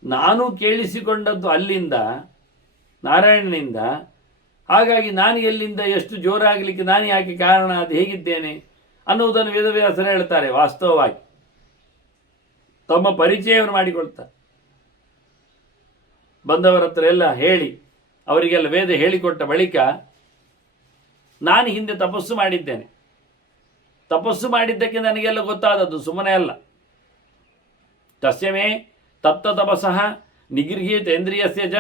ನಾನು ಕೇಳಿಸಿಕೊಂಡದ್ದು ಅಲ್ಲಿಂದ ನಾರಾಯಣನಿಂದ, ಹಾಗಾಗಿ ನಾನು ಎಲ್ಲಿಂದ ಎಷ್ಟು ಜೋರಾಗಲಿಕ್ಕೆ ನಾನು ಯಾಕೆ ಕಾರಣ, ಅದು ಹೇಗಿದ್ದೇನೆ ಅನ್ನುವುದನ್ನು ವೇದವ್ಯಾಸರು ಹೇಳ್ತಾರೆ. ವಾಸ್ತವವಾಗಿ ತಮ್ಮ ಪರಿಚಯವನ್ನು ಮಾಡಿಕೊಳ್ತಾರೆ. ಬಂದವರ ಹತ್ರ ಎಲ್ಲ ಹೇಳಿ ಅವರಿಗೆಲ್ಲ ವೇದ ಹೇಳಿಕೊಟ್ಟ ಬಳಿಕ, ನಾನು ಹಿಂದೆ ತಪಸ್ಸು ಮಾಡಿದ್ದೇನೆ, ತಪಸ್ಸು ಮಾಡಿದ್ದಕ್ಕೆ ನನಗೆಲ್ಲ ಗೊತ್ತಾದದ್ದು ಸುಮ್ಮನೆ ಅಲ್ಲ. ತಸ್ಯಮೇ ತಪ್ತ ತಪಸ್ಸಃ ನಿಗೃಹೀತ ಇಂದ್ರಿಯಸ್ಯ ಚ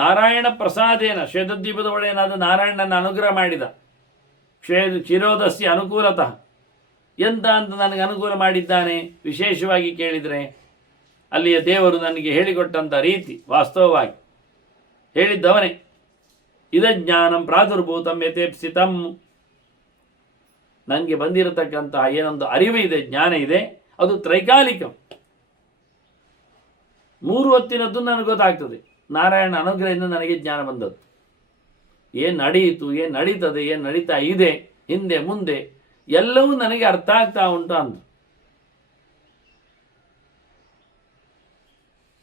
ನಾರಾಯಣ ಪ್ರಸಾದೇನ. ಶ್ವೇತದ್ವೀಪದ ಒಡೆಯನಾದ ನಾರಾಯಣನ ಅನುಗ್ರಹ ಮಾಡಿದ. ಕ್ಷೀರೋದಸ್ಯ ಅನುಕೂಲತಃ, ಎಂತ ಅಂತ ನನಗೆ ಅನುಕೂಲ ಮಾಡಿದ್ದಾನೆ. ವಿಶೇಷವಾಗಿ ಕೇಳಿದರೆ ಅಲ್ಲಿಯ ದೇವರು ನನಗೆ ಹೇಳಿಕೊಟ್ಟಂಥ ರೀತಿ ವಾಸ್ತವವಾಗಿ ಹೇಳಿದ್ದವನೇ. ಇದ ಜ್ಞಾನಂ ಪ್ರಾದುರ್ಭೂತಂ ಯಥೇಪ್ಸಿತಂ. ನನಗೆ ಬಂದಿರತಕ್ಕಂತಹ ಏನೊಂದು ಅರಿವು ಇದೆ, ಜ್ಞಾನ ಇದೆ, ಅದು ತ್ರೈಕಾಲಿಕಂ, 3 ಹೊತ್ತಿನದ್ದು ನನಗೆ ಗೊತ್ತಾಗ್ತದೆ. ನಾರಾಯಣ ಅನುಗ್ರಹದಿಂದ ನನಗೆ ಜ್ಞಾನ ಬಂದದ್ದು. ಏನು ನಡೆಯಿತು, ಏನು ನಡೀತದೆ, ಏನು ನಡೀತಾ ಇದೆ, ಹಿಂದೆ ಮುಂದೆ ಎಲ್ಲವೂ ನನಗೆ ಅರ್ಥ ಆಗ್ತಾ ಉಂಟು ಅಂದರು.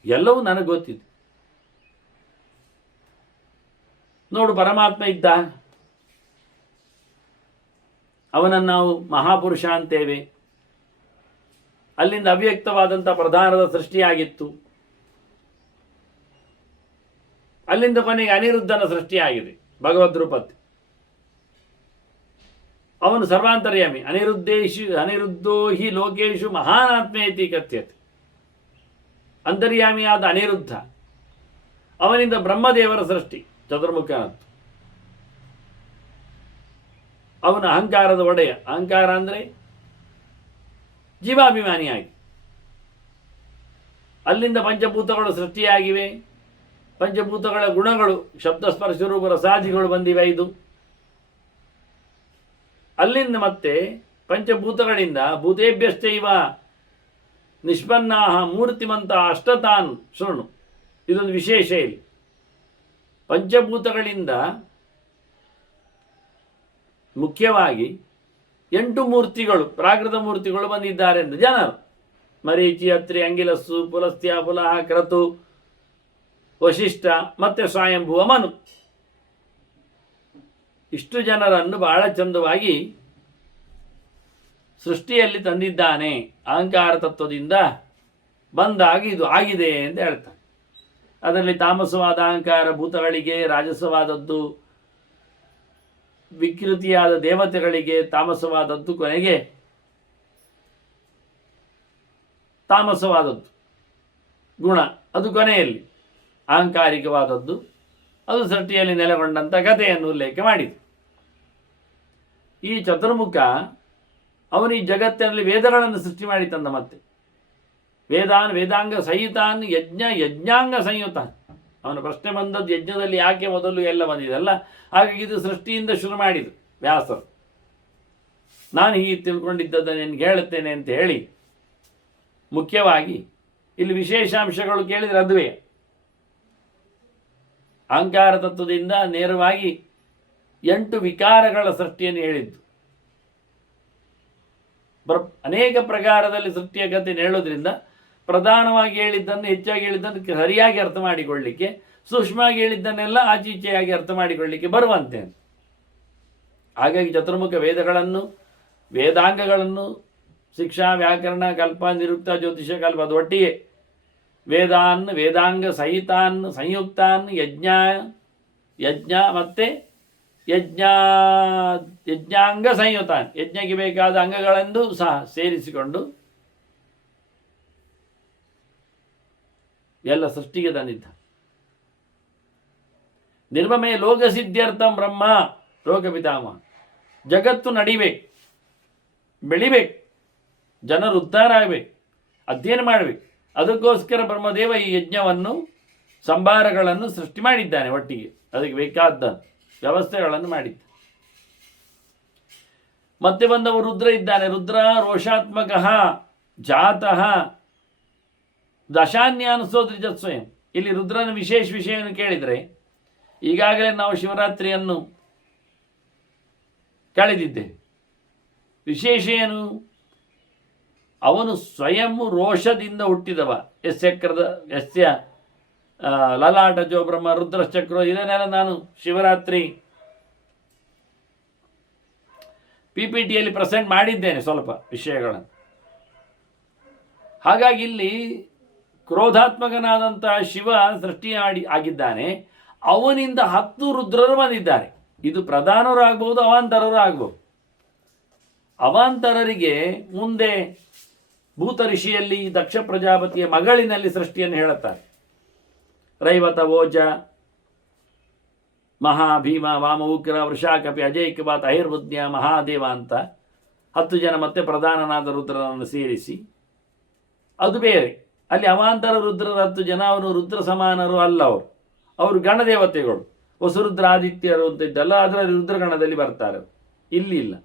ಎಲ್ಲವೂ ನನಗೆ ಗೊತ್ತಿದೆ. ನೋಡು, ಪರಮಾತ್ಮ ಇದ್ದ, ಅವನನ್ನು ನಾವು ಮಹಾಪುರುಷ ಅಂತೇವೆ. ಅಲ್ಲಿಂದ ಅವ್ಯಕ್ತವಾದಂಥ ಪ್ರಧಾನದ ಸೃಷ್ಟಿಯಾಗಿತ್ತು. ಅಲ್ಲಿಂದ ಕೊನೆಗೆ ಅನಿರುದ್ಧನ ಸೃಷ್ಟಿಯಾಗಿದೆ, ಭಗವದ್ ರೂಪತ್ತು. ಅವನು ಸರ್ವಾಂತರ್ಯಾಮಿ. ಅನಿರುದ್ಧೋ ಹಿ ಲೋಕೇಶು ಮಹಾನಾತ್ಮೇತಿ ಕಥ್ಯತೆ. ಅಂತರ್ಯಾಮಿಯಾದ ಅನಿರುದ್ಧ, ಅವನಿಂದ ಬ್ರಹ್ಮದೇವರ ಸೃಷ್ಟಿ ಚತುರ್ಮುಖನತ್ತು. ಅವನ ಅಹಂಕಾರದ ಒಡೆಯ. ಅಹಂಕಾರ ಅಂದರೆ ಜೀವಾಭಿಮಾನಿಯಾಗಿ. ಅಲ್ಲಿಂದ ಪಂಚಭೂತಗಳು ಸೃಷ್ಟಿಯಾಗಿವೆ. ಪಂಚಭೂತಗಳ ಗುಣಗಳು ಶಬ್ದಸ್ಪರ್ಶ ರೂಪ ರಸಾದಿಗಳು ಬಂದಿವೆ 5. ಅಲ್ಲಿಂದ ಮತ್ತೆ ಪಂಚಭೂತಗಳಿಂದ ಭೂತೇಭ್ಯಶ್ಚೈವ ನಿಷ್ಪನ್ನಾ ಮೂರ್ತಿಮಂತ ಅಷ್ಟತಾನ್ ಶೃಣು. ಇದೊಂದು ವಿಶೇಷ ಇಲ್ಲಿ. ಪಂಚಭೂತಗಳಿಂದ ಮುಖ್ಯವಾಗಿ 8 ಮೂರ್ತಿಗಳು, ಪ್ರಾಕೃತ ಮೂರ್ತಿಗಳು ಬಂದಿದ್ದಾರೆ ಎಂದು ಜನರು. ಮರೀಚಿ, ಅತ್ರಿ, ಅಂಗಿಲಸ್ಸು, ಪುಲಸ್ತ್ಯ, ಪುಲಹ, ಕ್ರತು, ವಶಿಷ್ಠ ಮತ್ತು ಸ್ವಯಂಭುವ ಮನು. ಇಷ್ಟು ಜನರನ್ನು ಬಹಳ ಚಂದವಾಗಿ ಸೃಷ್ಟಿಯಲ್ಲಿ ತಂದಿದ್ದಾನೆ. ಅಹಂಕಾರ ತತ್ವದಿಂದ ಬಂದಾಗ ಇದು ಆಗಿದೆ ಅಂತ ಹೇಳ್ತಾನೆ. ಅದರಲ್ಲಿ ತಾಮಸವಾದ ಅಹಂಕಾರ ಭೂತಗಳಿಗೆ, ರಾಜಸವಾದದ್ದು ವಿಕೃತಿಯಾದ ದೇವತೆಗಳಿಗೆ, ತಾಮಸವಾದದ್ದು ಕೊನೆಗೆ ತಾಮಸವಾದದ್ದು ಗುಣ ಅದು ಕೊನೆಯಲ್ಲಿ ಅಹಂಕಾರಿಕವಾದದ್ದು ಅದು ಸೃಷ್ಟಿಯಲ್ಲಿ ನೆಲೆಗೊಂಡಂಥ ಕಥೆಯನ್ನು ಉಲ್ಲೇಖ ಮಾಡಿತು. ಈ ಚತುರ್ಮುಖ ಅವನು ಈ ಜಗತ್ತಿನಲ್ಲಿ ವೇದಗಳನ್ನು ಸೃಷ್ಟಿ ಮಾಡಿ ತಂದ. ಮತ್ತೆ ವೇದಾಂಗ ಸಂಹಿತಾನ್ ಯಜ್ಞಾಂಗ ಸಂಯುತಾನ್. ಅವನ ಪ್ರಶ್ನೆ ಬಂದದ್ದು ಯಜ್ಞದಲ್ಲಿ ಯಾಕೆ ಮೊದಲು ಎಲ್ಲ ಬಂದಿದೆಲ್ಲ, ಹಾಗಾಗಿ ಇದು ಸೃಷ್ಟಿಯಿಂದ ಶುರು ಮಾಡಿದರು ವ್ಯಾಸರು. ನಾನು ಹೀಗೆ ತಿಳ್ಕೊಂಡಿದ್ದನ್ನು ನಿನಗೆ ಹೇಳುತ್ತೇನೆ ಅಂತ ಹೇಳಿ ಮುಖ್ಯವಾಗಿ ಇಲ್ಲಿ ವಿಶೇಷಾಂಶಗಳು ಕೇಳಿದರೆ ಅದುವೇ ಅಹಂಕಾರ ತತ್ವದಿಂದ ನೇರವಾಗಿ 8 ವಿಕಾರಗಳ ಸೃಷ್ಟಿಯನ್ನು ಹೇಳಿದ್ದು. ಅನೇಕ ಪ್ರಕಾರದಲ್ಲಿ ಸೃಷ್ಟಿಯ ಕಥೆಯನ್ನು ಹೇಳೋದ್ರಿಂದ ಪ್ರಧಾನವಾಗಿ ಹೇಳಿದ್ದನ್ನು, ಹೆಚ್ಚಾಗಿ ಹೇಳಿದ್ದನ್ನು ಸರಿಯಾಗಿ ಅರ್ಥ ಮಾಡಿಕೊಳ್ಳಿಕ್ಕೆ, ಸೂಕ್ಷ್ಮವಾಗಿ ಹೇಳಿದ್ದನ್ನೆಲ್ಲ ಆಚೀಚೆಯಾಗಿ ಅರ್ಥ ಮಾಡಿಕೊಳ್ಳಿಕ್ಕೆ ಬರುವಂತೆ. ಹಾಗಾಗಿ ಚತುರ್ಮುಖ ವೇದಗಳನ್ನು, ವೇದಾಂಗಗಳನ್ನು, ಶಿಕ್ಷಾ, ವ್ಯಾಕರಣ, ಕಲ್ಪ, ನಿರುಕ್ತ, ಜ್ಯೋತಿಷ, ಕಲ್ಪ ಅದು ಒಟ್ಟಿಗೆ ವೇದಾನ್, ವೇದಾಂಗ ಸಹಿತಾನ್, ಸಂಯುಕ್ತಾನ್, ಯಜ್ಞ ಮತ್ತು ಯಜ್ಞಾಂಗ ಸಂಯುತಾನ್, ಯಜ್ಞಕ್ಕೆ ಬೇಕಾದ ಅಂಗಗಳೆಂದು ಸಹ ಸೇರಿಸಿಕೊಂಡು ಎಲ್ಲ ಸೃಷ್ಟಿಗೆ ತಂದಿದ್ದ. ನಿರ್ಮಮೇ ಲೋಕಸಿದ್ಧ್ಯರ್ಥಂ ಬ್ರಹ್ಮ ಲೋಕಪಿತಾಮಹ. ಜಗತ್ತು ನಡಿಬೇಕು, ಬೆಳಿಬೇಕು, ಜನರು ಉದ್ಧಾರ ಆಗಬೇಕು, ಅಧ್ಯಯನ ಮಾಡಬೇಕು. ಅದಕ್ಕೋಸ್ಕರ ಬ್ರಹ್ಮದೇವ ಈ ಯಜ್ಞವನ್ನು, ಸಂಭಾರಗಳನ್ನು ಸೃಷ್ಟಿ ಮಾಡಿದ್ದಾನೆ. ಒಟ್ಟಿಗೆ ಅದಕ್ಕೆ ಬೇಕಾದ ವ್ಯವಸ್ಥೆಗಳನ್ನು ಮಾಡಿದ್ದ. ಮತ್ತೆ ಬಂದವ ರುದ್ರ ಇದ್ದಾನೆ. ರುದ್ರ ರೋಷಾತ್ಮಕ ಜಾತಃ ದಶಾನ್ಯಾನುಸೋದ್ರಿಜತ್ ಸ್ವಯಂ. ಇಲ್ಲಿ ರುದ್ರನ ವಿಶೇಷ ವಿಷಯವನ್ನು ಕೇಳಿದರೆ, ಈಗಾಗಲೇ ನಾವು ಶಿವರಾತ್ರಿಯನ್ನು ಕಳೆದಿದ್ದೇವೆ. ವಿಶೇಷ ಏನು? ಅವನು ಸ್ವಯಂ ರೋಷದಿಂದ ಹುಟ್ಟಿದವ. ಯಸ್ಯ ಲಲಾಟಜೋ ಬ್ರಹ್ಮ ರುದ್ರಶ್ಚಕ್ರೋ. ಇದನ್ನೆಲ್ಲ ನಾನು ಶಿವರಾತ್ರಿ PPTಯಲ್ಲಿ ಪ್ರೆಸೆಂಟ್ ಮಾಡಿದ್ದೇನೆ ಸ್ವಲ್ಪ ವಿಷಯಗಳನ್ನು. ಹಾಗಾಗಿ ಇಲ್ಲಿ ಕ್ರೋಧಾತ್ಮಕನಾದಂತಹ ಶಿವ ಸೃಷ್ಟಿ ಆಗಿದ್ದಾನೆ. ಅವನಿಂದ 10 ರುದ್ರರು ಬಂದಿದ್ದಾರೆ. ಇದು ಪ್ರಧಾನರು ಆಗ್ಬೋದು, ಅವಾಂತರರು ಆಗ್ಬೋದು. ಅವಾಂತರರಿಗೆ ಮುಂದೆ ಭೂತ ಋಷಿಯಲ್ಲಿ ದಕ್ಷ ಪ್ರಜಾಪತಿಯ ಮಗಳಿನಲ್ಲಿ ಸೃಷ್ಟಿಯನ್ನು ಹೇಳುತ್ತಾರೆ. ರೈವತ, ಓಜ, ಮಹಾಭೀಮ, ವಾಮಉಗ್ರ, ವೃಷಾಕಪಿ, ಅಜೈಕಬಾತ್, ಅಹಿರ್ಬುದ್ನ್ಯ, ಮಹಾದೇವ ಅಂತ 10 ಜನ ಮತ್ತೆ ಪ್ರಧಾನನಾದ ರುದ್ರನನ್ನು ಸೇರಿಸಿ, ಅದು ಬೇರೆ. ಅಲ್ಲಿ ಅವಾಂತರ ರುದ್ರರ 10 ಜನ, ಅವರು ರುದ್ರ ಸಮಾನರು ಅಲ್ಲ. ಅವರು ಗಣದೇವತೆಗಳು. ವಸುರುದ್ರ ಆದಿತ್ಯರು ಅಂತ ಇದ್ದಲ್ಲ, ಅದರಲ್ಲಿ ರುದ್ರಗಣದಲ್ಲಿ ಬರ್ತಾರೆ. ಇಲ್ಲಿ ಇಲ್ಲ.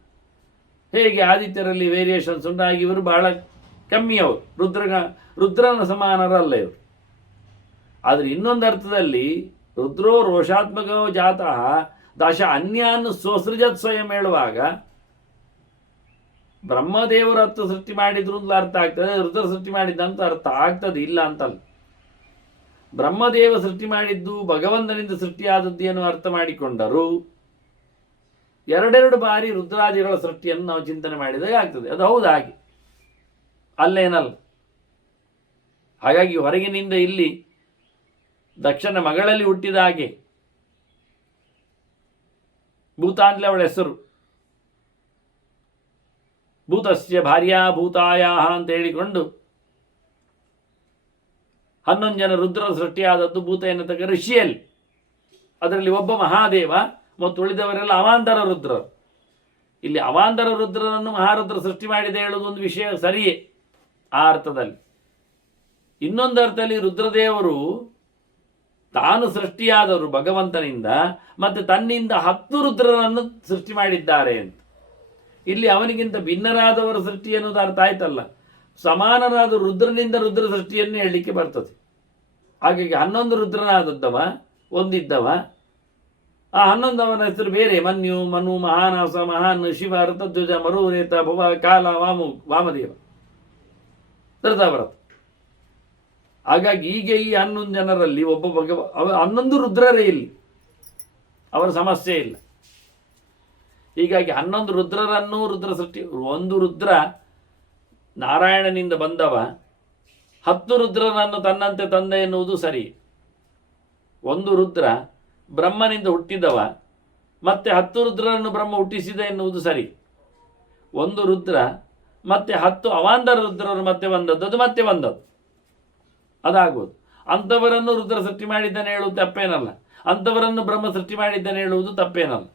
ಹೇಗೆ ಆದಿತ್ಯರಲ್ಲಿ ವೇರಿಯೇಷನ್ಸ್ ಉಂಟಾಗಿ ಇವರು ಬಹಳ ಕಮ್ಮಿ. ಅವರು ರುದ್ರನ ಸಮಾನರಲ್ಲ ಇವರು. ಆದರೆ ಇನ್ನೊಂದು ಅರ್ಥದಲ್ಲಿ ರುದ್ರೋ ರೋಷಾತ್ಮಕೋ ಜಾತಃ ದಶ ಅನ್ಯಾನ್ನು ಸ್ವಸೃಜತ್ ಸ್ವಯಂ ಹೇಳುವಾಗ ಬ್ರಹ್ಮದೇವರು 10 ಸೃಷ್ಟಿ ಮಾಡಿದ್ರು ಅಂತ ಅರ್ಥ ಆಗ್ತದೆ, ರುದ್ರ ಸೃಷ್ಟಿ ಮಾಡಿದ್ದಂತ ಅರ್ಥ ಆಗ್ತದೆ, ಇಲ್ಲ ಅಂತಲ್ಲ. ಬ್ರಹ್ಮದೇವ ಸೃಷ್ಟಿ ಮಾಡಿದ್ದು ಭಗವಂತನಿಂದ ಸೃಷ್ಟಿಯಾದದ್ದು ಏನು ಅರ್ಥ ಮಾಡಿಕೊಂಡರು. 2 ಬಾರಿ ರುದ್ರಾದಿಗಳ ಸೃಷ್ಟಿಯನ್ನು ನಾವು ಚಿಂತನೆ ಮಾಡಿದಾಗ ಆಗ್ತದೆ. ಅದು ಹೌದು, ಹಾಗೆ ಅಲ್ಲೇನಲ್ಲ. ಹಾಗಾಗಿ ಹೊರಗಿನಿಂದ ಇಲ್ಲಿ ದಕ್ಷನ ಮಗಳಲ್ಲಿ ಹುಟ್ಟಿದ ಹಾಗೆ ಭೂತ ಅಂತಲೇ ಅವಳ ಹೆಸರು. ಭೂತಸ್ಯ ಭಾರ್ಯಾ ಭೂತಾಯಾ ಅಂತ ಹೇಳಿಕೊಂಡು 11 ಜನ ರುದ್ರ ಸೃಷ್ಟಿಯಾದದ್ದು ಭೂತ ಎನ್ನತಕ್ಕ ಋಷಿಯಲ್ಲಿ. ಅದರಲ್ಲಿ ಒಬ್ಬ ಮಹಾದೇವ ಮತ್ತು ಉಳಿದವರೆಲ್ಲ ಅವಾಂತರ ರುದ್ರರು. ಇಲ್ಲಿ ಅವಾಂತರ ರುದ್ರರನ್ನು ಮಹಾರುದ್ರ ಸೃಷ್ಟಿ ಮಾಡಿದೆ ಹೇಳುವುದು ಒಂದು ವಿಷಯ ಸರಿಯೇ ಆ ಅರ್ಥದಲ್ಲಿ. ಇನ್ನೊಂದು ಅರ್ಥದಲ್ಲಿ ರುದ್ರದೇವರು ತಾನು ಸೃಷ್ಟಿಯಾದವರು ಭಗವಂತನಿಂದ, ಮತ್ತು ತನ್ನಿಂದ 10 ರುದ್ರರನ್ನು ಸೃಷ್ಟಿ ಮಾಡಿದ್ದಾರೆ ಅಂತ. ಇಲ್ಲಿ ಅವನಿಗಿಂತ ಭಿನ್ನರಾದವರ ಸೃಷ್ಟಿ ಅನ್ನೋದು ಅರ್ಥ ಆಯ್ತಲ್ಲ. ಸಮಾನರಾದ ರುದ್ರನಿಂದ ರುದ್ರ ಸೃಷ್ಟಿಯನ್ನು ಹೇಳಲಿಕ್ಕೆ ಬರ್ತದೆ. ಹಾಗಾಗಿ 11 ರುದ್ರನಾದದ್ದವ ಒಂದಿದ್ದವ. ಆ 11 ಅವನ ಹೆಸರು ಬೇರೆ. ಮನ್ಯು, ಮನು, ಮಹಾನಾಸ, ಮಹಾನ್, ಶಿವ, ಋತಧ್ವಜ, ಮರುರೇತ, ಭುವ, ಕಾಲ, ವಾಮದೇವ, ಧೃತವ್ರತ. ಹಾಗಾಗಿ ಈಗ ಈ 11 ಜನರಲ್ಲಿ ಒಬ್ಬ 11 ರುದ್ರರೇ ಇಲ್ಲಿ, ಅವರ ಸಮಸ್ಯೆ ಇಲ್ಲ. ಹೀಗಾಗಿ 11 ರುದ್ರರನ್ನೂ ರುದ್ರ ಸೃಷ್ಟಿ, ಒಂದು ರುದ್ರ ನಾರಾಯಣನಿಂದ ಬಂದವ 10 ರುದ್ರರನ್ನು ತನ್ನಂತೆ ತಂದ ಎನ್ನುವುದು ಸರಿ. ಒಂದು ರುದ್ರ ಬ್ರಹ್ಮನಿಂದ ಹುಟ್ಟಿದವ ಮತ್ತೆ 10 ರುದ್ರರನ್ನು ಬ್ರಹ್ಮ ಹುಟ್ಟಿಸಿದ ಎನ್ನುವುದು ಸರಿ. ಒಂದು ರುದ್ರ ಮತ್ತೆ 10 ಅವಾಂತರ ರುದ್ರರು ಮತ್ತೆ ಬಂದದ್ದು, ಅದು ಮತ್ತೆ ಬಂದದ್ದು, ಅದಾಗುವುದು. ಅಂಥವರನ್ನು ರುದ್ರ ಸೃಷ್ಟಿ ಮಾಡಿದ್ದಾನೆ ಹೇಳುವುದು ತಪ್ಪೇನಲ್ಲ, ಅಂಥವರನ್ನು ಬ್ರಹ್ಮ ಸೃಷ್ಟಿ ಮಾಡಿದ್ದಾನೆ ಹೇಳುವುದು ತಪ್ಪೇನಲ್ಲ.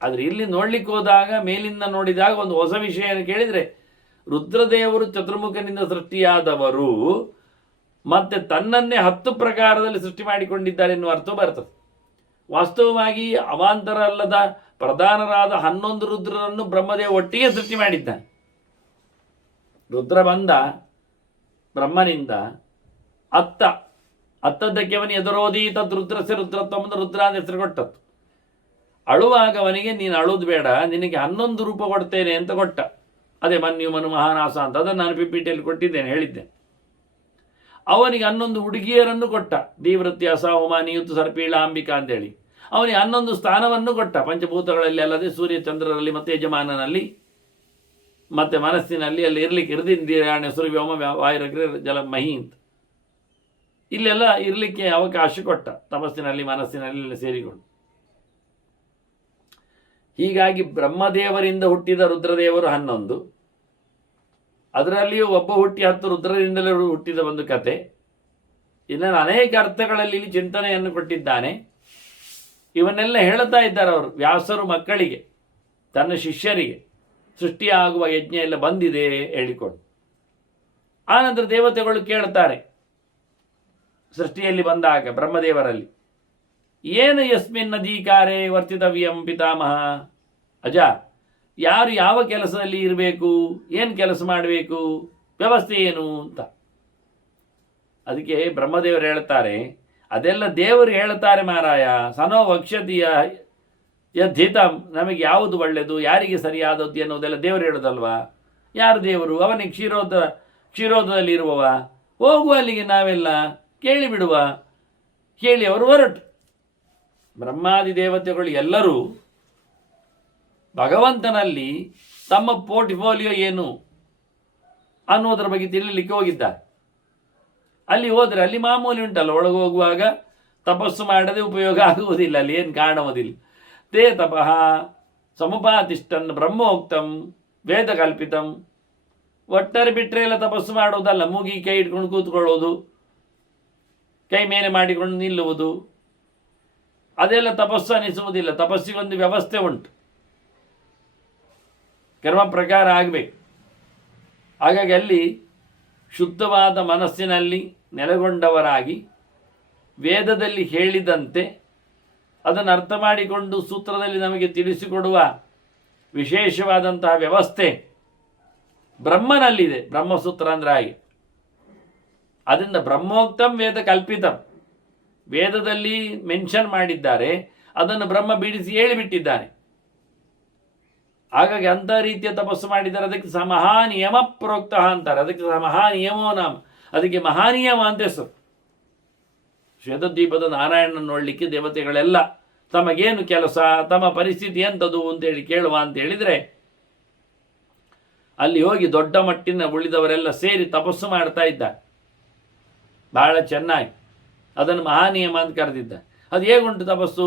ಆದರೆ ಇಲ್ಲಿ ನೋಡ್ಲಿಕ್ಕೆ ಹೋದಾಗ, ಮೇಲಿಂದ ನೋಡಿದಾಗ ಒಂದು ಹೊಸ ವಿಷಯ ಕೇಳಿದರೆ, ರುದ್ರದೇವರು ಚತುರ್ಮುಖನಿಂದ ಸೃಷ್ಟಿಯಾದವರು ಮತ್ತೆ ತನ್ನನ್ನೇ 10 ಪ್ರಕಾರದಲ್ಲಿ ಸೃಷ್ಟಿ ಮಾಡಿಕೊಂಡಿದ್ದಾರೆ ಎನ್ನುವ ಅರ್ಥ ಬರ್ತದೆ. ವಾಸ್ತವವಾಗಿ ಅವಾಂತರ ಅಲ್ಲದ ಪ್ರಧಾನರಾದ 11 ರುದ್ರರನ್ನು ಬ್ರಹ್ಮದೇವ ಒಟ್ಟಿಗೆ ಸೃಷ್ಟಿ ಮಾಡಿದ್ದಾನೆ. ರುದ್ರ ಬಂದ ಬ್ರಹ್ಮನಿಂದ ಅತ್ತದ್ದಕ್ಕೆ ಅವನಿಗೆ ಎದುರೋದಿ ತದ್ ರುದ್ರಸ್ಯ ರುದ್ರತ್ವವನ್ನು ರುದ್ರ ಅಂತ ಹೆಸರು ಕೊಟ್ಟದ್ದು. ಅಳುವಾಗ ಅವನಿಗೆ ನೀನು ಅಳುವುದು ಬೇಡ, ನಿನಗೆ 11 ರೂಪ ಕೊಡ್ತೇನೆ ಅಂತ ಕೊಟ್ಟ. ಅದೇ ಮನ್ಯು ಮನು ಮಹಾನಾಸ ಅಂತ, ಅದನ್ನು ನಾನು ಪಿಪಿಟಿಯಲ್ಲಿ ಕೊಟ್ಟಿದ್ದೇನೆ, ಹೇಳಿದ್ದೇನೆ. ಅವನಿಗೆ 11 ಹುಡುಗಿಯರನ್ನು ಕೊಟ್ಟ, ದೀವೃತ್ಯ ಅಸಾಹುಮ ನಿಯುತ್ತು ಸರ್ಪೀಳ ಅಂಬಿಕಾ ಅಂತೇಳಿ. ಅವನಿಗೆ 11 ಸ್ಥಾನವನ್ನು ಕೊಟ್ಟ, ಪಂಚಭೂತಗಳಲ್ಲಿ ಅಲ್ಲದೆ ಸೂರ್ಯ ಚಂದ್ರರಲ್ಲಿ ಮತ್ತು ಯಜಮಾನನಲ್ಲಿ ಮತ್ತು ಮನಸ್ಸಿನಲ್ಲಿ ಅಲ್ಲಿ ಇರಲಿಕ್ಕೆ ಇರದಿಂದಿರಾಣೆ ಸುರು ವ್ಯೋಮ ವಾಯುರಗ್ರೆ ಜಲ ಮಹಿ ಅಂತ ಇಲ್ಲೆಲ್ಲ ಇರಲಿಕ್ಕೆ ಅವಕಾಶ ಕೊಟ್ಟ, ತಪಸ್ಸಿನಲ್ಲಿ ಮನಸ್ಸಿನಲ್ಲಿ ಸೇರಿಕೊಂಡು. ಹೀಗಾಗಿ ಬ್ರಹ್ಮದೇವರಿಂದ ಹುಟ್ಟಿದ ರುದ್ರದೇವರು 11, ಅದರಲ್ಲಿಯೂ ಒಬ್ಬ ಹುಟ್ಟಿ 10 ರುದ್ರರಿಂದಲೇ ಹುಟ್ಟಿದ ಒಂದು ಕತೆ. ಇದನ್ನು ಅನೇಕ ಅರ್ಥಗಳಲ್ಲಿ ಇಲ್ಲಿ ಚಿಂತನೆಯನ್ನು ಕೊಟ್ಟಿದ್ದಾನೆ. ಇವನ್ನೆಲ್ಲ ಹೇಳ್ತಾ ಇದ್ದಾರೆ ಅವರು, ವ್ಯಾಸರು ಮಕ್ಕಳಿಗೆ, ತನ್ನ ಶಿಷ್ಯರಿಗೆ ಸೃಷ್ಟಿಯಾಗುವ ಯಜ್ಞ ಎಲ್ಲ ಬಂದಿದೆ ಹೇಳಿಕೊಂಡು. ಆನಂತರ ದೇವತೆಗಳು ಕೇಳ್ತಾರೆ ಸೃಷ್ಟಿಯಲ್ಲಿ ಬಂದಾಗ ಬ್ರಹ್ಮದೇವರಲ್ಲಿ, ಏನು ಯಸ್ಮಿನ್ ನದೀಕಾರೆ ವರ್ತಿತವ್ಯಂ ಪಿತಾಮಹ, ಅಜ ಯಾರು ಯಾವ ಕೆಲಸದಲ್ಲಿ ಇರಬೇಕು, ಏನು ಕೆಲಸ ಮಾಡಬೇಕು, ವ್ಯವಸ್ಥೆ ಏನು ಅಂತ. ಅದಕ್ಕೆ ಬ್ರಹ್ಮದೇವರು ಹೇಳ್ತಾರೆ, ಅದೆಲ್ಲ ದೇವರು ಹೇಳ್ತಾರೆ ಮಾರಾಯ, ಸನೋ ವಕ್ಷತಿಯ ಯದ್ಧಿತಂ, ನಮಗೆ ಯಾವುದು ಒಳ್ಳೆಯದು ಯಾರಿಗೆ ಸರಿಯಾದದ್ದು ಎನ್ನುವುದೆಲ್ಲ ದೇವರು ಹೇಳೋದಲ್ವಾ. ಯಾರು ದೇವರು? ಅವನಿಗೆ ಕ್ಷೀರೋದದಲ್ಲಿ ಇರುವವ, ಹೋಗುವ ಅಲ್ಲಿಗೆ ನಾವೆಲ್ಲ ಕೇಳಿಬಿಡುವ. ಕೇಳಿ ಅವರು ಹೊರಟು. ಬ್ರಹ್ಮಾದಿ ದೇವತೆಗಳು ಎಲ್ಲರೂ ಭಗವಂತನಲ್ಲಿ ತಮ್ಮ ಪೋರ್ಟ್ಫೋಲಿಯೋ ಏನು ಅನ್ನೋದರ ಬಗ್ಗೆ ತಿಳಿಲಿಕ್ಕೆ ಹೋಗಿದ್ದಾರೆ. ಅಲ್ಲಿ ಹೋದರೆ ಅಲ್ಲಿ ಮಾಮೂಲಿ ಉಂಟಲ್ಲ, ಒಳಗೆ ಹೋಗುವಾಗ ತಪಸ್ಸು ಮಾಡದೆ ಉಪಯೋಗ ಆಗುವುದಿಲ್ಲ, ಅಲ್ಲಿ ಏನು ಕಾಣುವುದಿಲ್ಲ. ತೇ ತಪಃ ಸಮುಪಾತಿಷ್ಠನ್ ಬ್ರಹ್ಮೋಕ್ತಂ ವೇದ ಕಲ್ಪಿತಂ. ಒಟ್ಟಾರೆ ಬಿಟ್ಟರೆ ಎಲ್ಲ ತಪಸ್ಸು ಮಾಡುವುದಲ್ಲ, ಮೂಗಿ ಕೈ ಇಟ್ಕೊಂಡು ಕೂತ್ಕೊಳ್ಳೋದು, ಕೈ ಮೇಲೆ ಮಾಡಿಕೊಂಡು ನಿಲ್ಲುವುದು, ಅದೆಲ್ಲ ತಪಸ್ಸು ಅನಿಸುವುದಿಲ್ಲ. ತಪಸ್ಸಿಗೊಂದು ವ್ಯವಸ್ಥೆ ಉಂಟು, ಕರ್ಮ ಪ್ರಕಾರ ಆಗಬೇಕು. ಹಾಗಾಗಿ ಅಲ್ಲಿ ಶುದ್ಧವಾದ ಮನಸ್ಸಿನಲ್ಲಿ ನೆಲೆಗೊಂಡವರಾಗಿ ವೇದದಲ್ಲಿ ಹೇಳಿದಂತೆ ಅದನ್ನು ಅರ್ಥ ಮಾಡಿಕೊಂಡು ಸೂತ್ರದಲ್ಲಿ ನಮಗೆ ತಿಳಿಸಿಕೊಡುವ ವಿಶೇಷವಾದಂತಹ ವ್ಯವಸ್ಥೆ ಬ್ರಹ್ಮನಲ್ಲಿದೆ. ಬ್ರಹ್ಮಸೂತ್ರ ಅಂದರೆ ಹಾಗೆ. ಅದರಿಂದ ಬ್ರಹ್ಮೋಕ್ತಂ ವೇದ ಕಲ್ಪಿತಂ, ವೇದದಲ್ಲಿ ಮೆನ್ಷನ್ ಮಾಡಿದ್ದಾರೆ, ಅದನ್ನು ಬ್ರಹ್ಮ ಬಿಡಿಸಿ ಹೇಳಿಬಿಟ್ಟಿದ್ದಾನೆ. ಹಾಗಾಗಿ ಅಂಥ ರೀತಿಯ ತಪಸ್ಸು ಮಾಡಿದ್ದಾರೆ. ಅದಕ್ಕೆ ಸಹ ಮಹಾನಿಯಮ ಪ್ರೋಕ್ತ ಅಂತಾರೆ. ಅದಕ್ಕೆ ಸಹ ಮಹಾನಿಯಮೋ ನಾಮ, ಅದಕ್ಕೆ ಮಹಾನಿಯಮ ಅಂತ ಹೆಸರು. ಶ್ವೇತದ್ವೀಪದ ನಾರಾಯಣನ ನೋಡಲಿಕ್ಕೆ ದೇವತೆಗಳೆಲ್ಲ ತಮಗೇನು ಕೆಲಸ, ತಮ್ಮ ಪರಿಸ್ಥಿತಿ ಎಂಥದ್ದು ಅಂತೇಳಿ ಕೇಳುವ ಅಂತ ಹೇಳಿದರೆ, ಅಲ್ಲಿ ಹೋಗಿ ದೊಡ್ಡ ಮಟ್ಟಿನ ಉಳಿದವರೆಲ್ಲ ಸೇರಿ ತಪಸ್ಸು ಮಾಡ್ತಾ ಇದ್ದಾರೆ ಬಹಳ ಚೆನ್ನಾಗಿ. ಅದನ್ನು ಮಹಾನಿಯಮ ಅಂತ ಕರೆದಿದ್ದ. ಅದು ಹೇಗುಂಟು ತಪಸ್ಸು?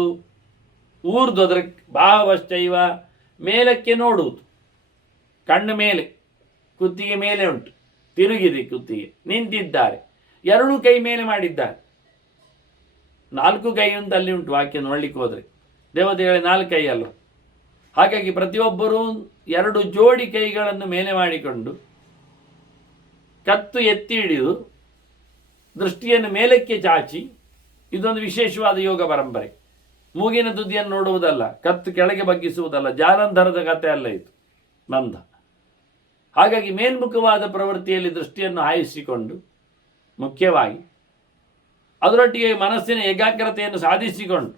ಊರ್ಧ್ವದ್ರ ಭಾವಶ್ಚೈವ, ಮೇಲಕ್ಕೆ ನೋಡುವುದು, ಕಣ್ಣು ಮೇಲೆ, ಕುತ್ತಿಗೆ ಮೇಲೆ ಉಂಟು, ತಿರುಗಿದೆ ಕುತ್ತಿಗೆ, ನಿಂತಿದ್ದಾರೆ, 2 ಕೈ ಮೇಲೆ ಮಾಡಿದ್ದಾರೆ. 4 ಕೈ ಅಂತ ಅಲ್ಲಿ ಉಂಟು ವಾಕ್ಯ ನೋಡ್ಲಿಕ್ಕೆ ಹೋದರೆ, ದೇವತೆಗಳೇ 4 ಕೈ ಅಲ್ವ. ಹಾಗಾಗಿ ಪ್ರತಿಯೊಬ್ಬರೂ 2 ಜೋಡಿ ಕೈಗಳನ್ನು ಮೇಲೆ ಮಾಡಿಕೊಂಡು ಕತ್ತು ಎತ್ತಿ ಹಿಡಿದು ದೃಷ್ಟಿಯನ್ನು ಮೇಲಕ್ಕೆ ಚಾಚಿ, ಇದೊಂದು ವಿಶೇಷವಾದ ಯೋಗ ಪರಂಪರೆ. ಮೂಗಿನ ತುದಿಯನ್ನು ನೋಡುವುದಲ್ಲ, ಕತ್ತು ಕೆಳಗೆ ಬಗ್ಗಿಸುವುದಲ್ಲ, ಜಾಲಂಧರದ ಕಥೆ ಅಲ್ಲ ಇದು, ಬಂಧ. ಹಾಗಾಗಿ ಮೇಲ್ಮುಖವಾದ ಪ್ರವೃತ್ತಿಯಲ್ಲಿ ದೃಷ್ಟಿಯನ್ನು ಹಾಯಿಸಿಕೊಂಡು, ಮುಖ್ಯವಾಗಿ ಅದರೊಟ್ಟಿಗೆ ಮನಸ್ಸಿನ ಏಕಾಗ್ರತೆಯನ್ನು ಸಾಧಿಸಿಕೊಂಡು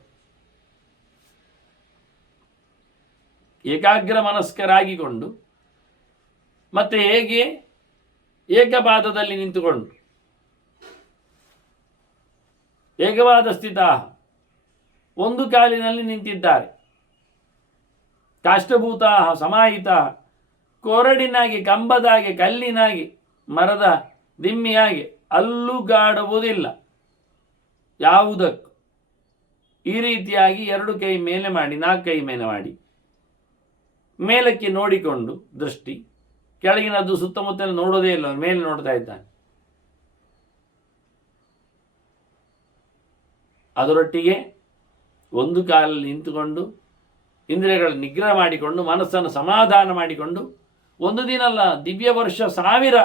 ಏಕಾಗ್ರ ಮನಸ್ಕರಾಗಿಕೊಂಡು, ಮತ್ತೆ ಹೇಗೆ ಏಕಪಾದದಲ್ಲಿ ನಿಂತುಕೊಂಡು ಏಕವಾದ ಸ್ಥಿತಾ, ಒಂದು ಕಾಲಿನಲ್ಲಿ ನಿಂತಿದ್ದಾರೆ. ಕಾಷ್ಟಭೂತಾ ಸಮಾಹಿತ, ಕೊರಡಿನಾಗಿ, ಕಂಬದಾಗೆ, ಕಲ್ಲಿನಾಗಿ, ಮರದ ದಿಮ್ಮಿಯಾಗಿ ಅಲ್ಲುಗಾಡುವುದಿಲ್ಲ ಯಾವುದಕ್ಕೂ. ಈ ರೀತಿಯಾಗಿ 2 ಕೈ ಮೇಲೆ ಮಾಡಿ, 4 ಕೈ ಮೇಲೆ ಮಾಡಿ, ಮೇಲಕ್ಕೆ ನೋಡಿಕೊಂಡು ದೃಷ್ಟಿ, ಕೆಳಗಿನದ್ದು ಸುತ್ತಮುತ್ತಲು ನೋಡೋದೇ ಇಲ್ಲ, ಮೇಲೆ ನೋಡ್ತಾ ಇದ್ದಾನೆ. ಅದರೊಟ್ಟಿಗೆ ಒಂದು ಕಾಲಲ್ಲಿ ನಿಂತುಕೊಂಡು ಇಂದ್ರಿಯಗಳ ನಿಗ್ರಹ ಮಾಡಿಕೊಂಡು ಮನಸ್ಸನ್ನು ಸಮಾಧಾನ ಮಾಡಿಕೊಂಡು, ಒಂದು ದಿನ ಅಲ್ಲ, ದಿವ್ಯ ವರ್ಷ 1000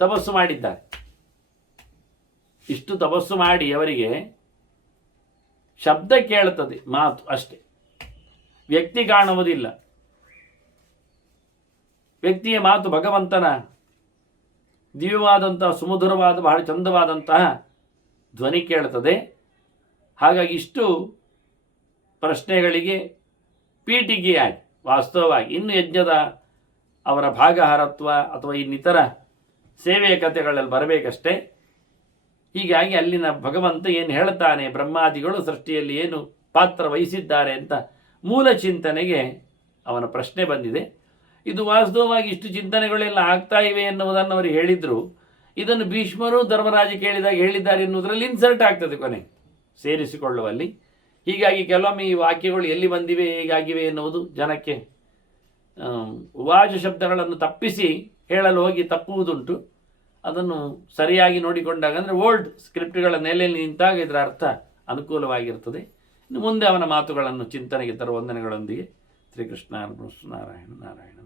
ತಪಸ್ಸು ಮಾಡಿದ್ದಾರೆ. ಇಷ್ಟು ತಪಸ್ಸು ಮಾಡಿ ಅವರಿಗೆ ಶಬ್ದ ಕೇಳುತ್ತದೆ, ಮಾತು ಅಷ್ಟೇ, ವ್ಯಕ್ತಿ ಕಾಣುವುದಿಲ್ಲ. ವ್ಯಕ್ತಿಯ ಮಾತು ಭಗವಂತನ ದಿವ್ಯವಾದಂತಹ, ಸುಮಧುರವಾದ, ಬಹಳ ಚಂದವಾದಂತಹ ಧ್ವನಿ ಕೇಳುತ್ತದೆ. ಹಾಗಾಗಿ ಇಷ್ಟು ಪ್ರಶ್ನೆಗಳಿಗೆ ಪೀಠಿಗೆಯಾಗಿ ವಾಸ್ತವವಾಗಿ ಇನ್ನು ಯಜ್ಞದ ಅವರ ಭಾಗಹಾರತ್ವ ಅಥವಾ ಇನ್ನಿತರ ಸೇವೆಯ ಕಥೆಗಳಲ್ಲಿ ಬರಬೇಕಷ್ಟೇ. ಹೀಗಾಗಿ ಅಲ್ಲಿನ ಭಗವಂತ ಏನು ಹೇಳ್ತಾನೆ, ಬ್ರಹ್ಮಾದಿಗಳು ಸೃಷ್ಟಿಯಲ್ಲಿ ಏನು ಪಾತ್ರ ವಹಿಸಿದ್ದಾರೆ ಅಂತ ಮೂಲ ಚಿಂತನೆಗೆ ಅವನ ಪ್ರಶ್ನೆ ಬಂದಿದೆ. ಇದು ವಾಸ್ತವವಾಗಿ ಇಷ್ಟು ಚಿಂತನೆಗಳೆಲ್ಲ ಆಗ್ತಾ ಇವೆ ಎನ್ನುವುದನ್ನು ಅವರು ಹೇಳಿದರು. ಇದನ್ನು ಭೀಷ್ಮರು ಧರ್ಮರಾಜ ಕೇಳಿದಾಗ ಹೇಳಿದ್ದಾರೆ ಎನ್ನುವುದರಲ್ಲಿ ಇನ್ಸರ್ಟ್ ಆಗ್ತದೆ ಕೊನೆ ಸೇರಿಸಿಕೊಳ್ಳುವಲ್ಲಿ. ಹೀಗಾಗಿ ಕೆಲವೊಮ್ಮೆ ಈ ವಾಕ್ಯಗಳು ಎಲ್ಲಿ ಬಂದಿವೆ, ಹೇಗಾಗಿವೆ ಎನ್ನುವುದು ಜನಕ್ಕೆ ವಾಚ ಶಬ್ದಗಳನ್ನು ತಪ್ಪಿಸಿ ಹೇಳಲು ಹೋಗಿ ತಪ್ಪುವುದುಂಟು. ಅದನ್ನು ಸರಿಯಾಗಿ ನೋಡಿಕೊಂಡಾಗ, ಅಂದರೆ ಓಲ್ಡ್ ಸ್ಕ್ರಿಪ್ಟ್ಗಳ ನೆಲೆಯಲ್ಲಿ ನಿಂತಾಗ ಇದರ ಅರ್ಥ ಅನುಕೂಲವಾಗಿರ್ತದೆ. ಇನ್ನು ಮುಂದೆ ಅವನ ಮಾತುಗಳನ್ನು ಚಿಂತನೆಗೆ ತರುವ ವಂದನೆಗಳೊಂದಿಗೆ ಶ್ರೀಕೃಷ್ಣ ನಾರಾಯಣ ನಾರಾಯಣ.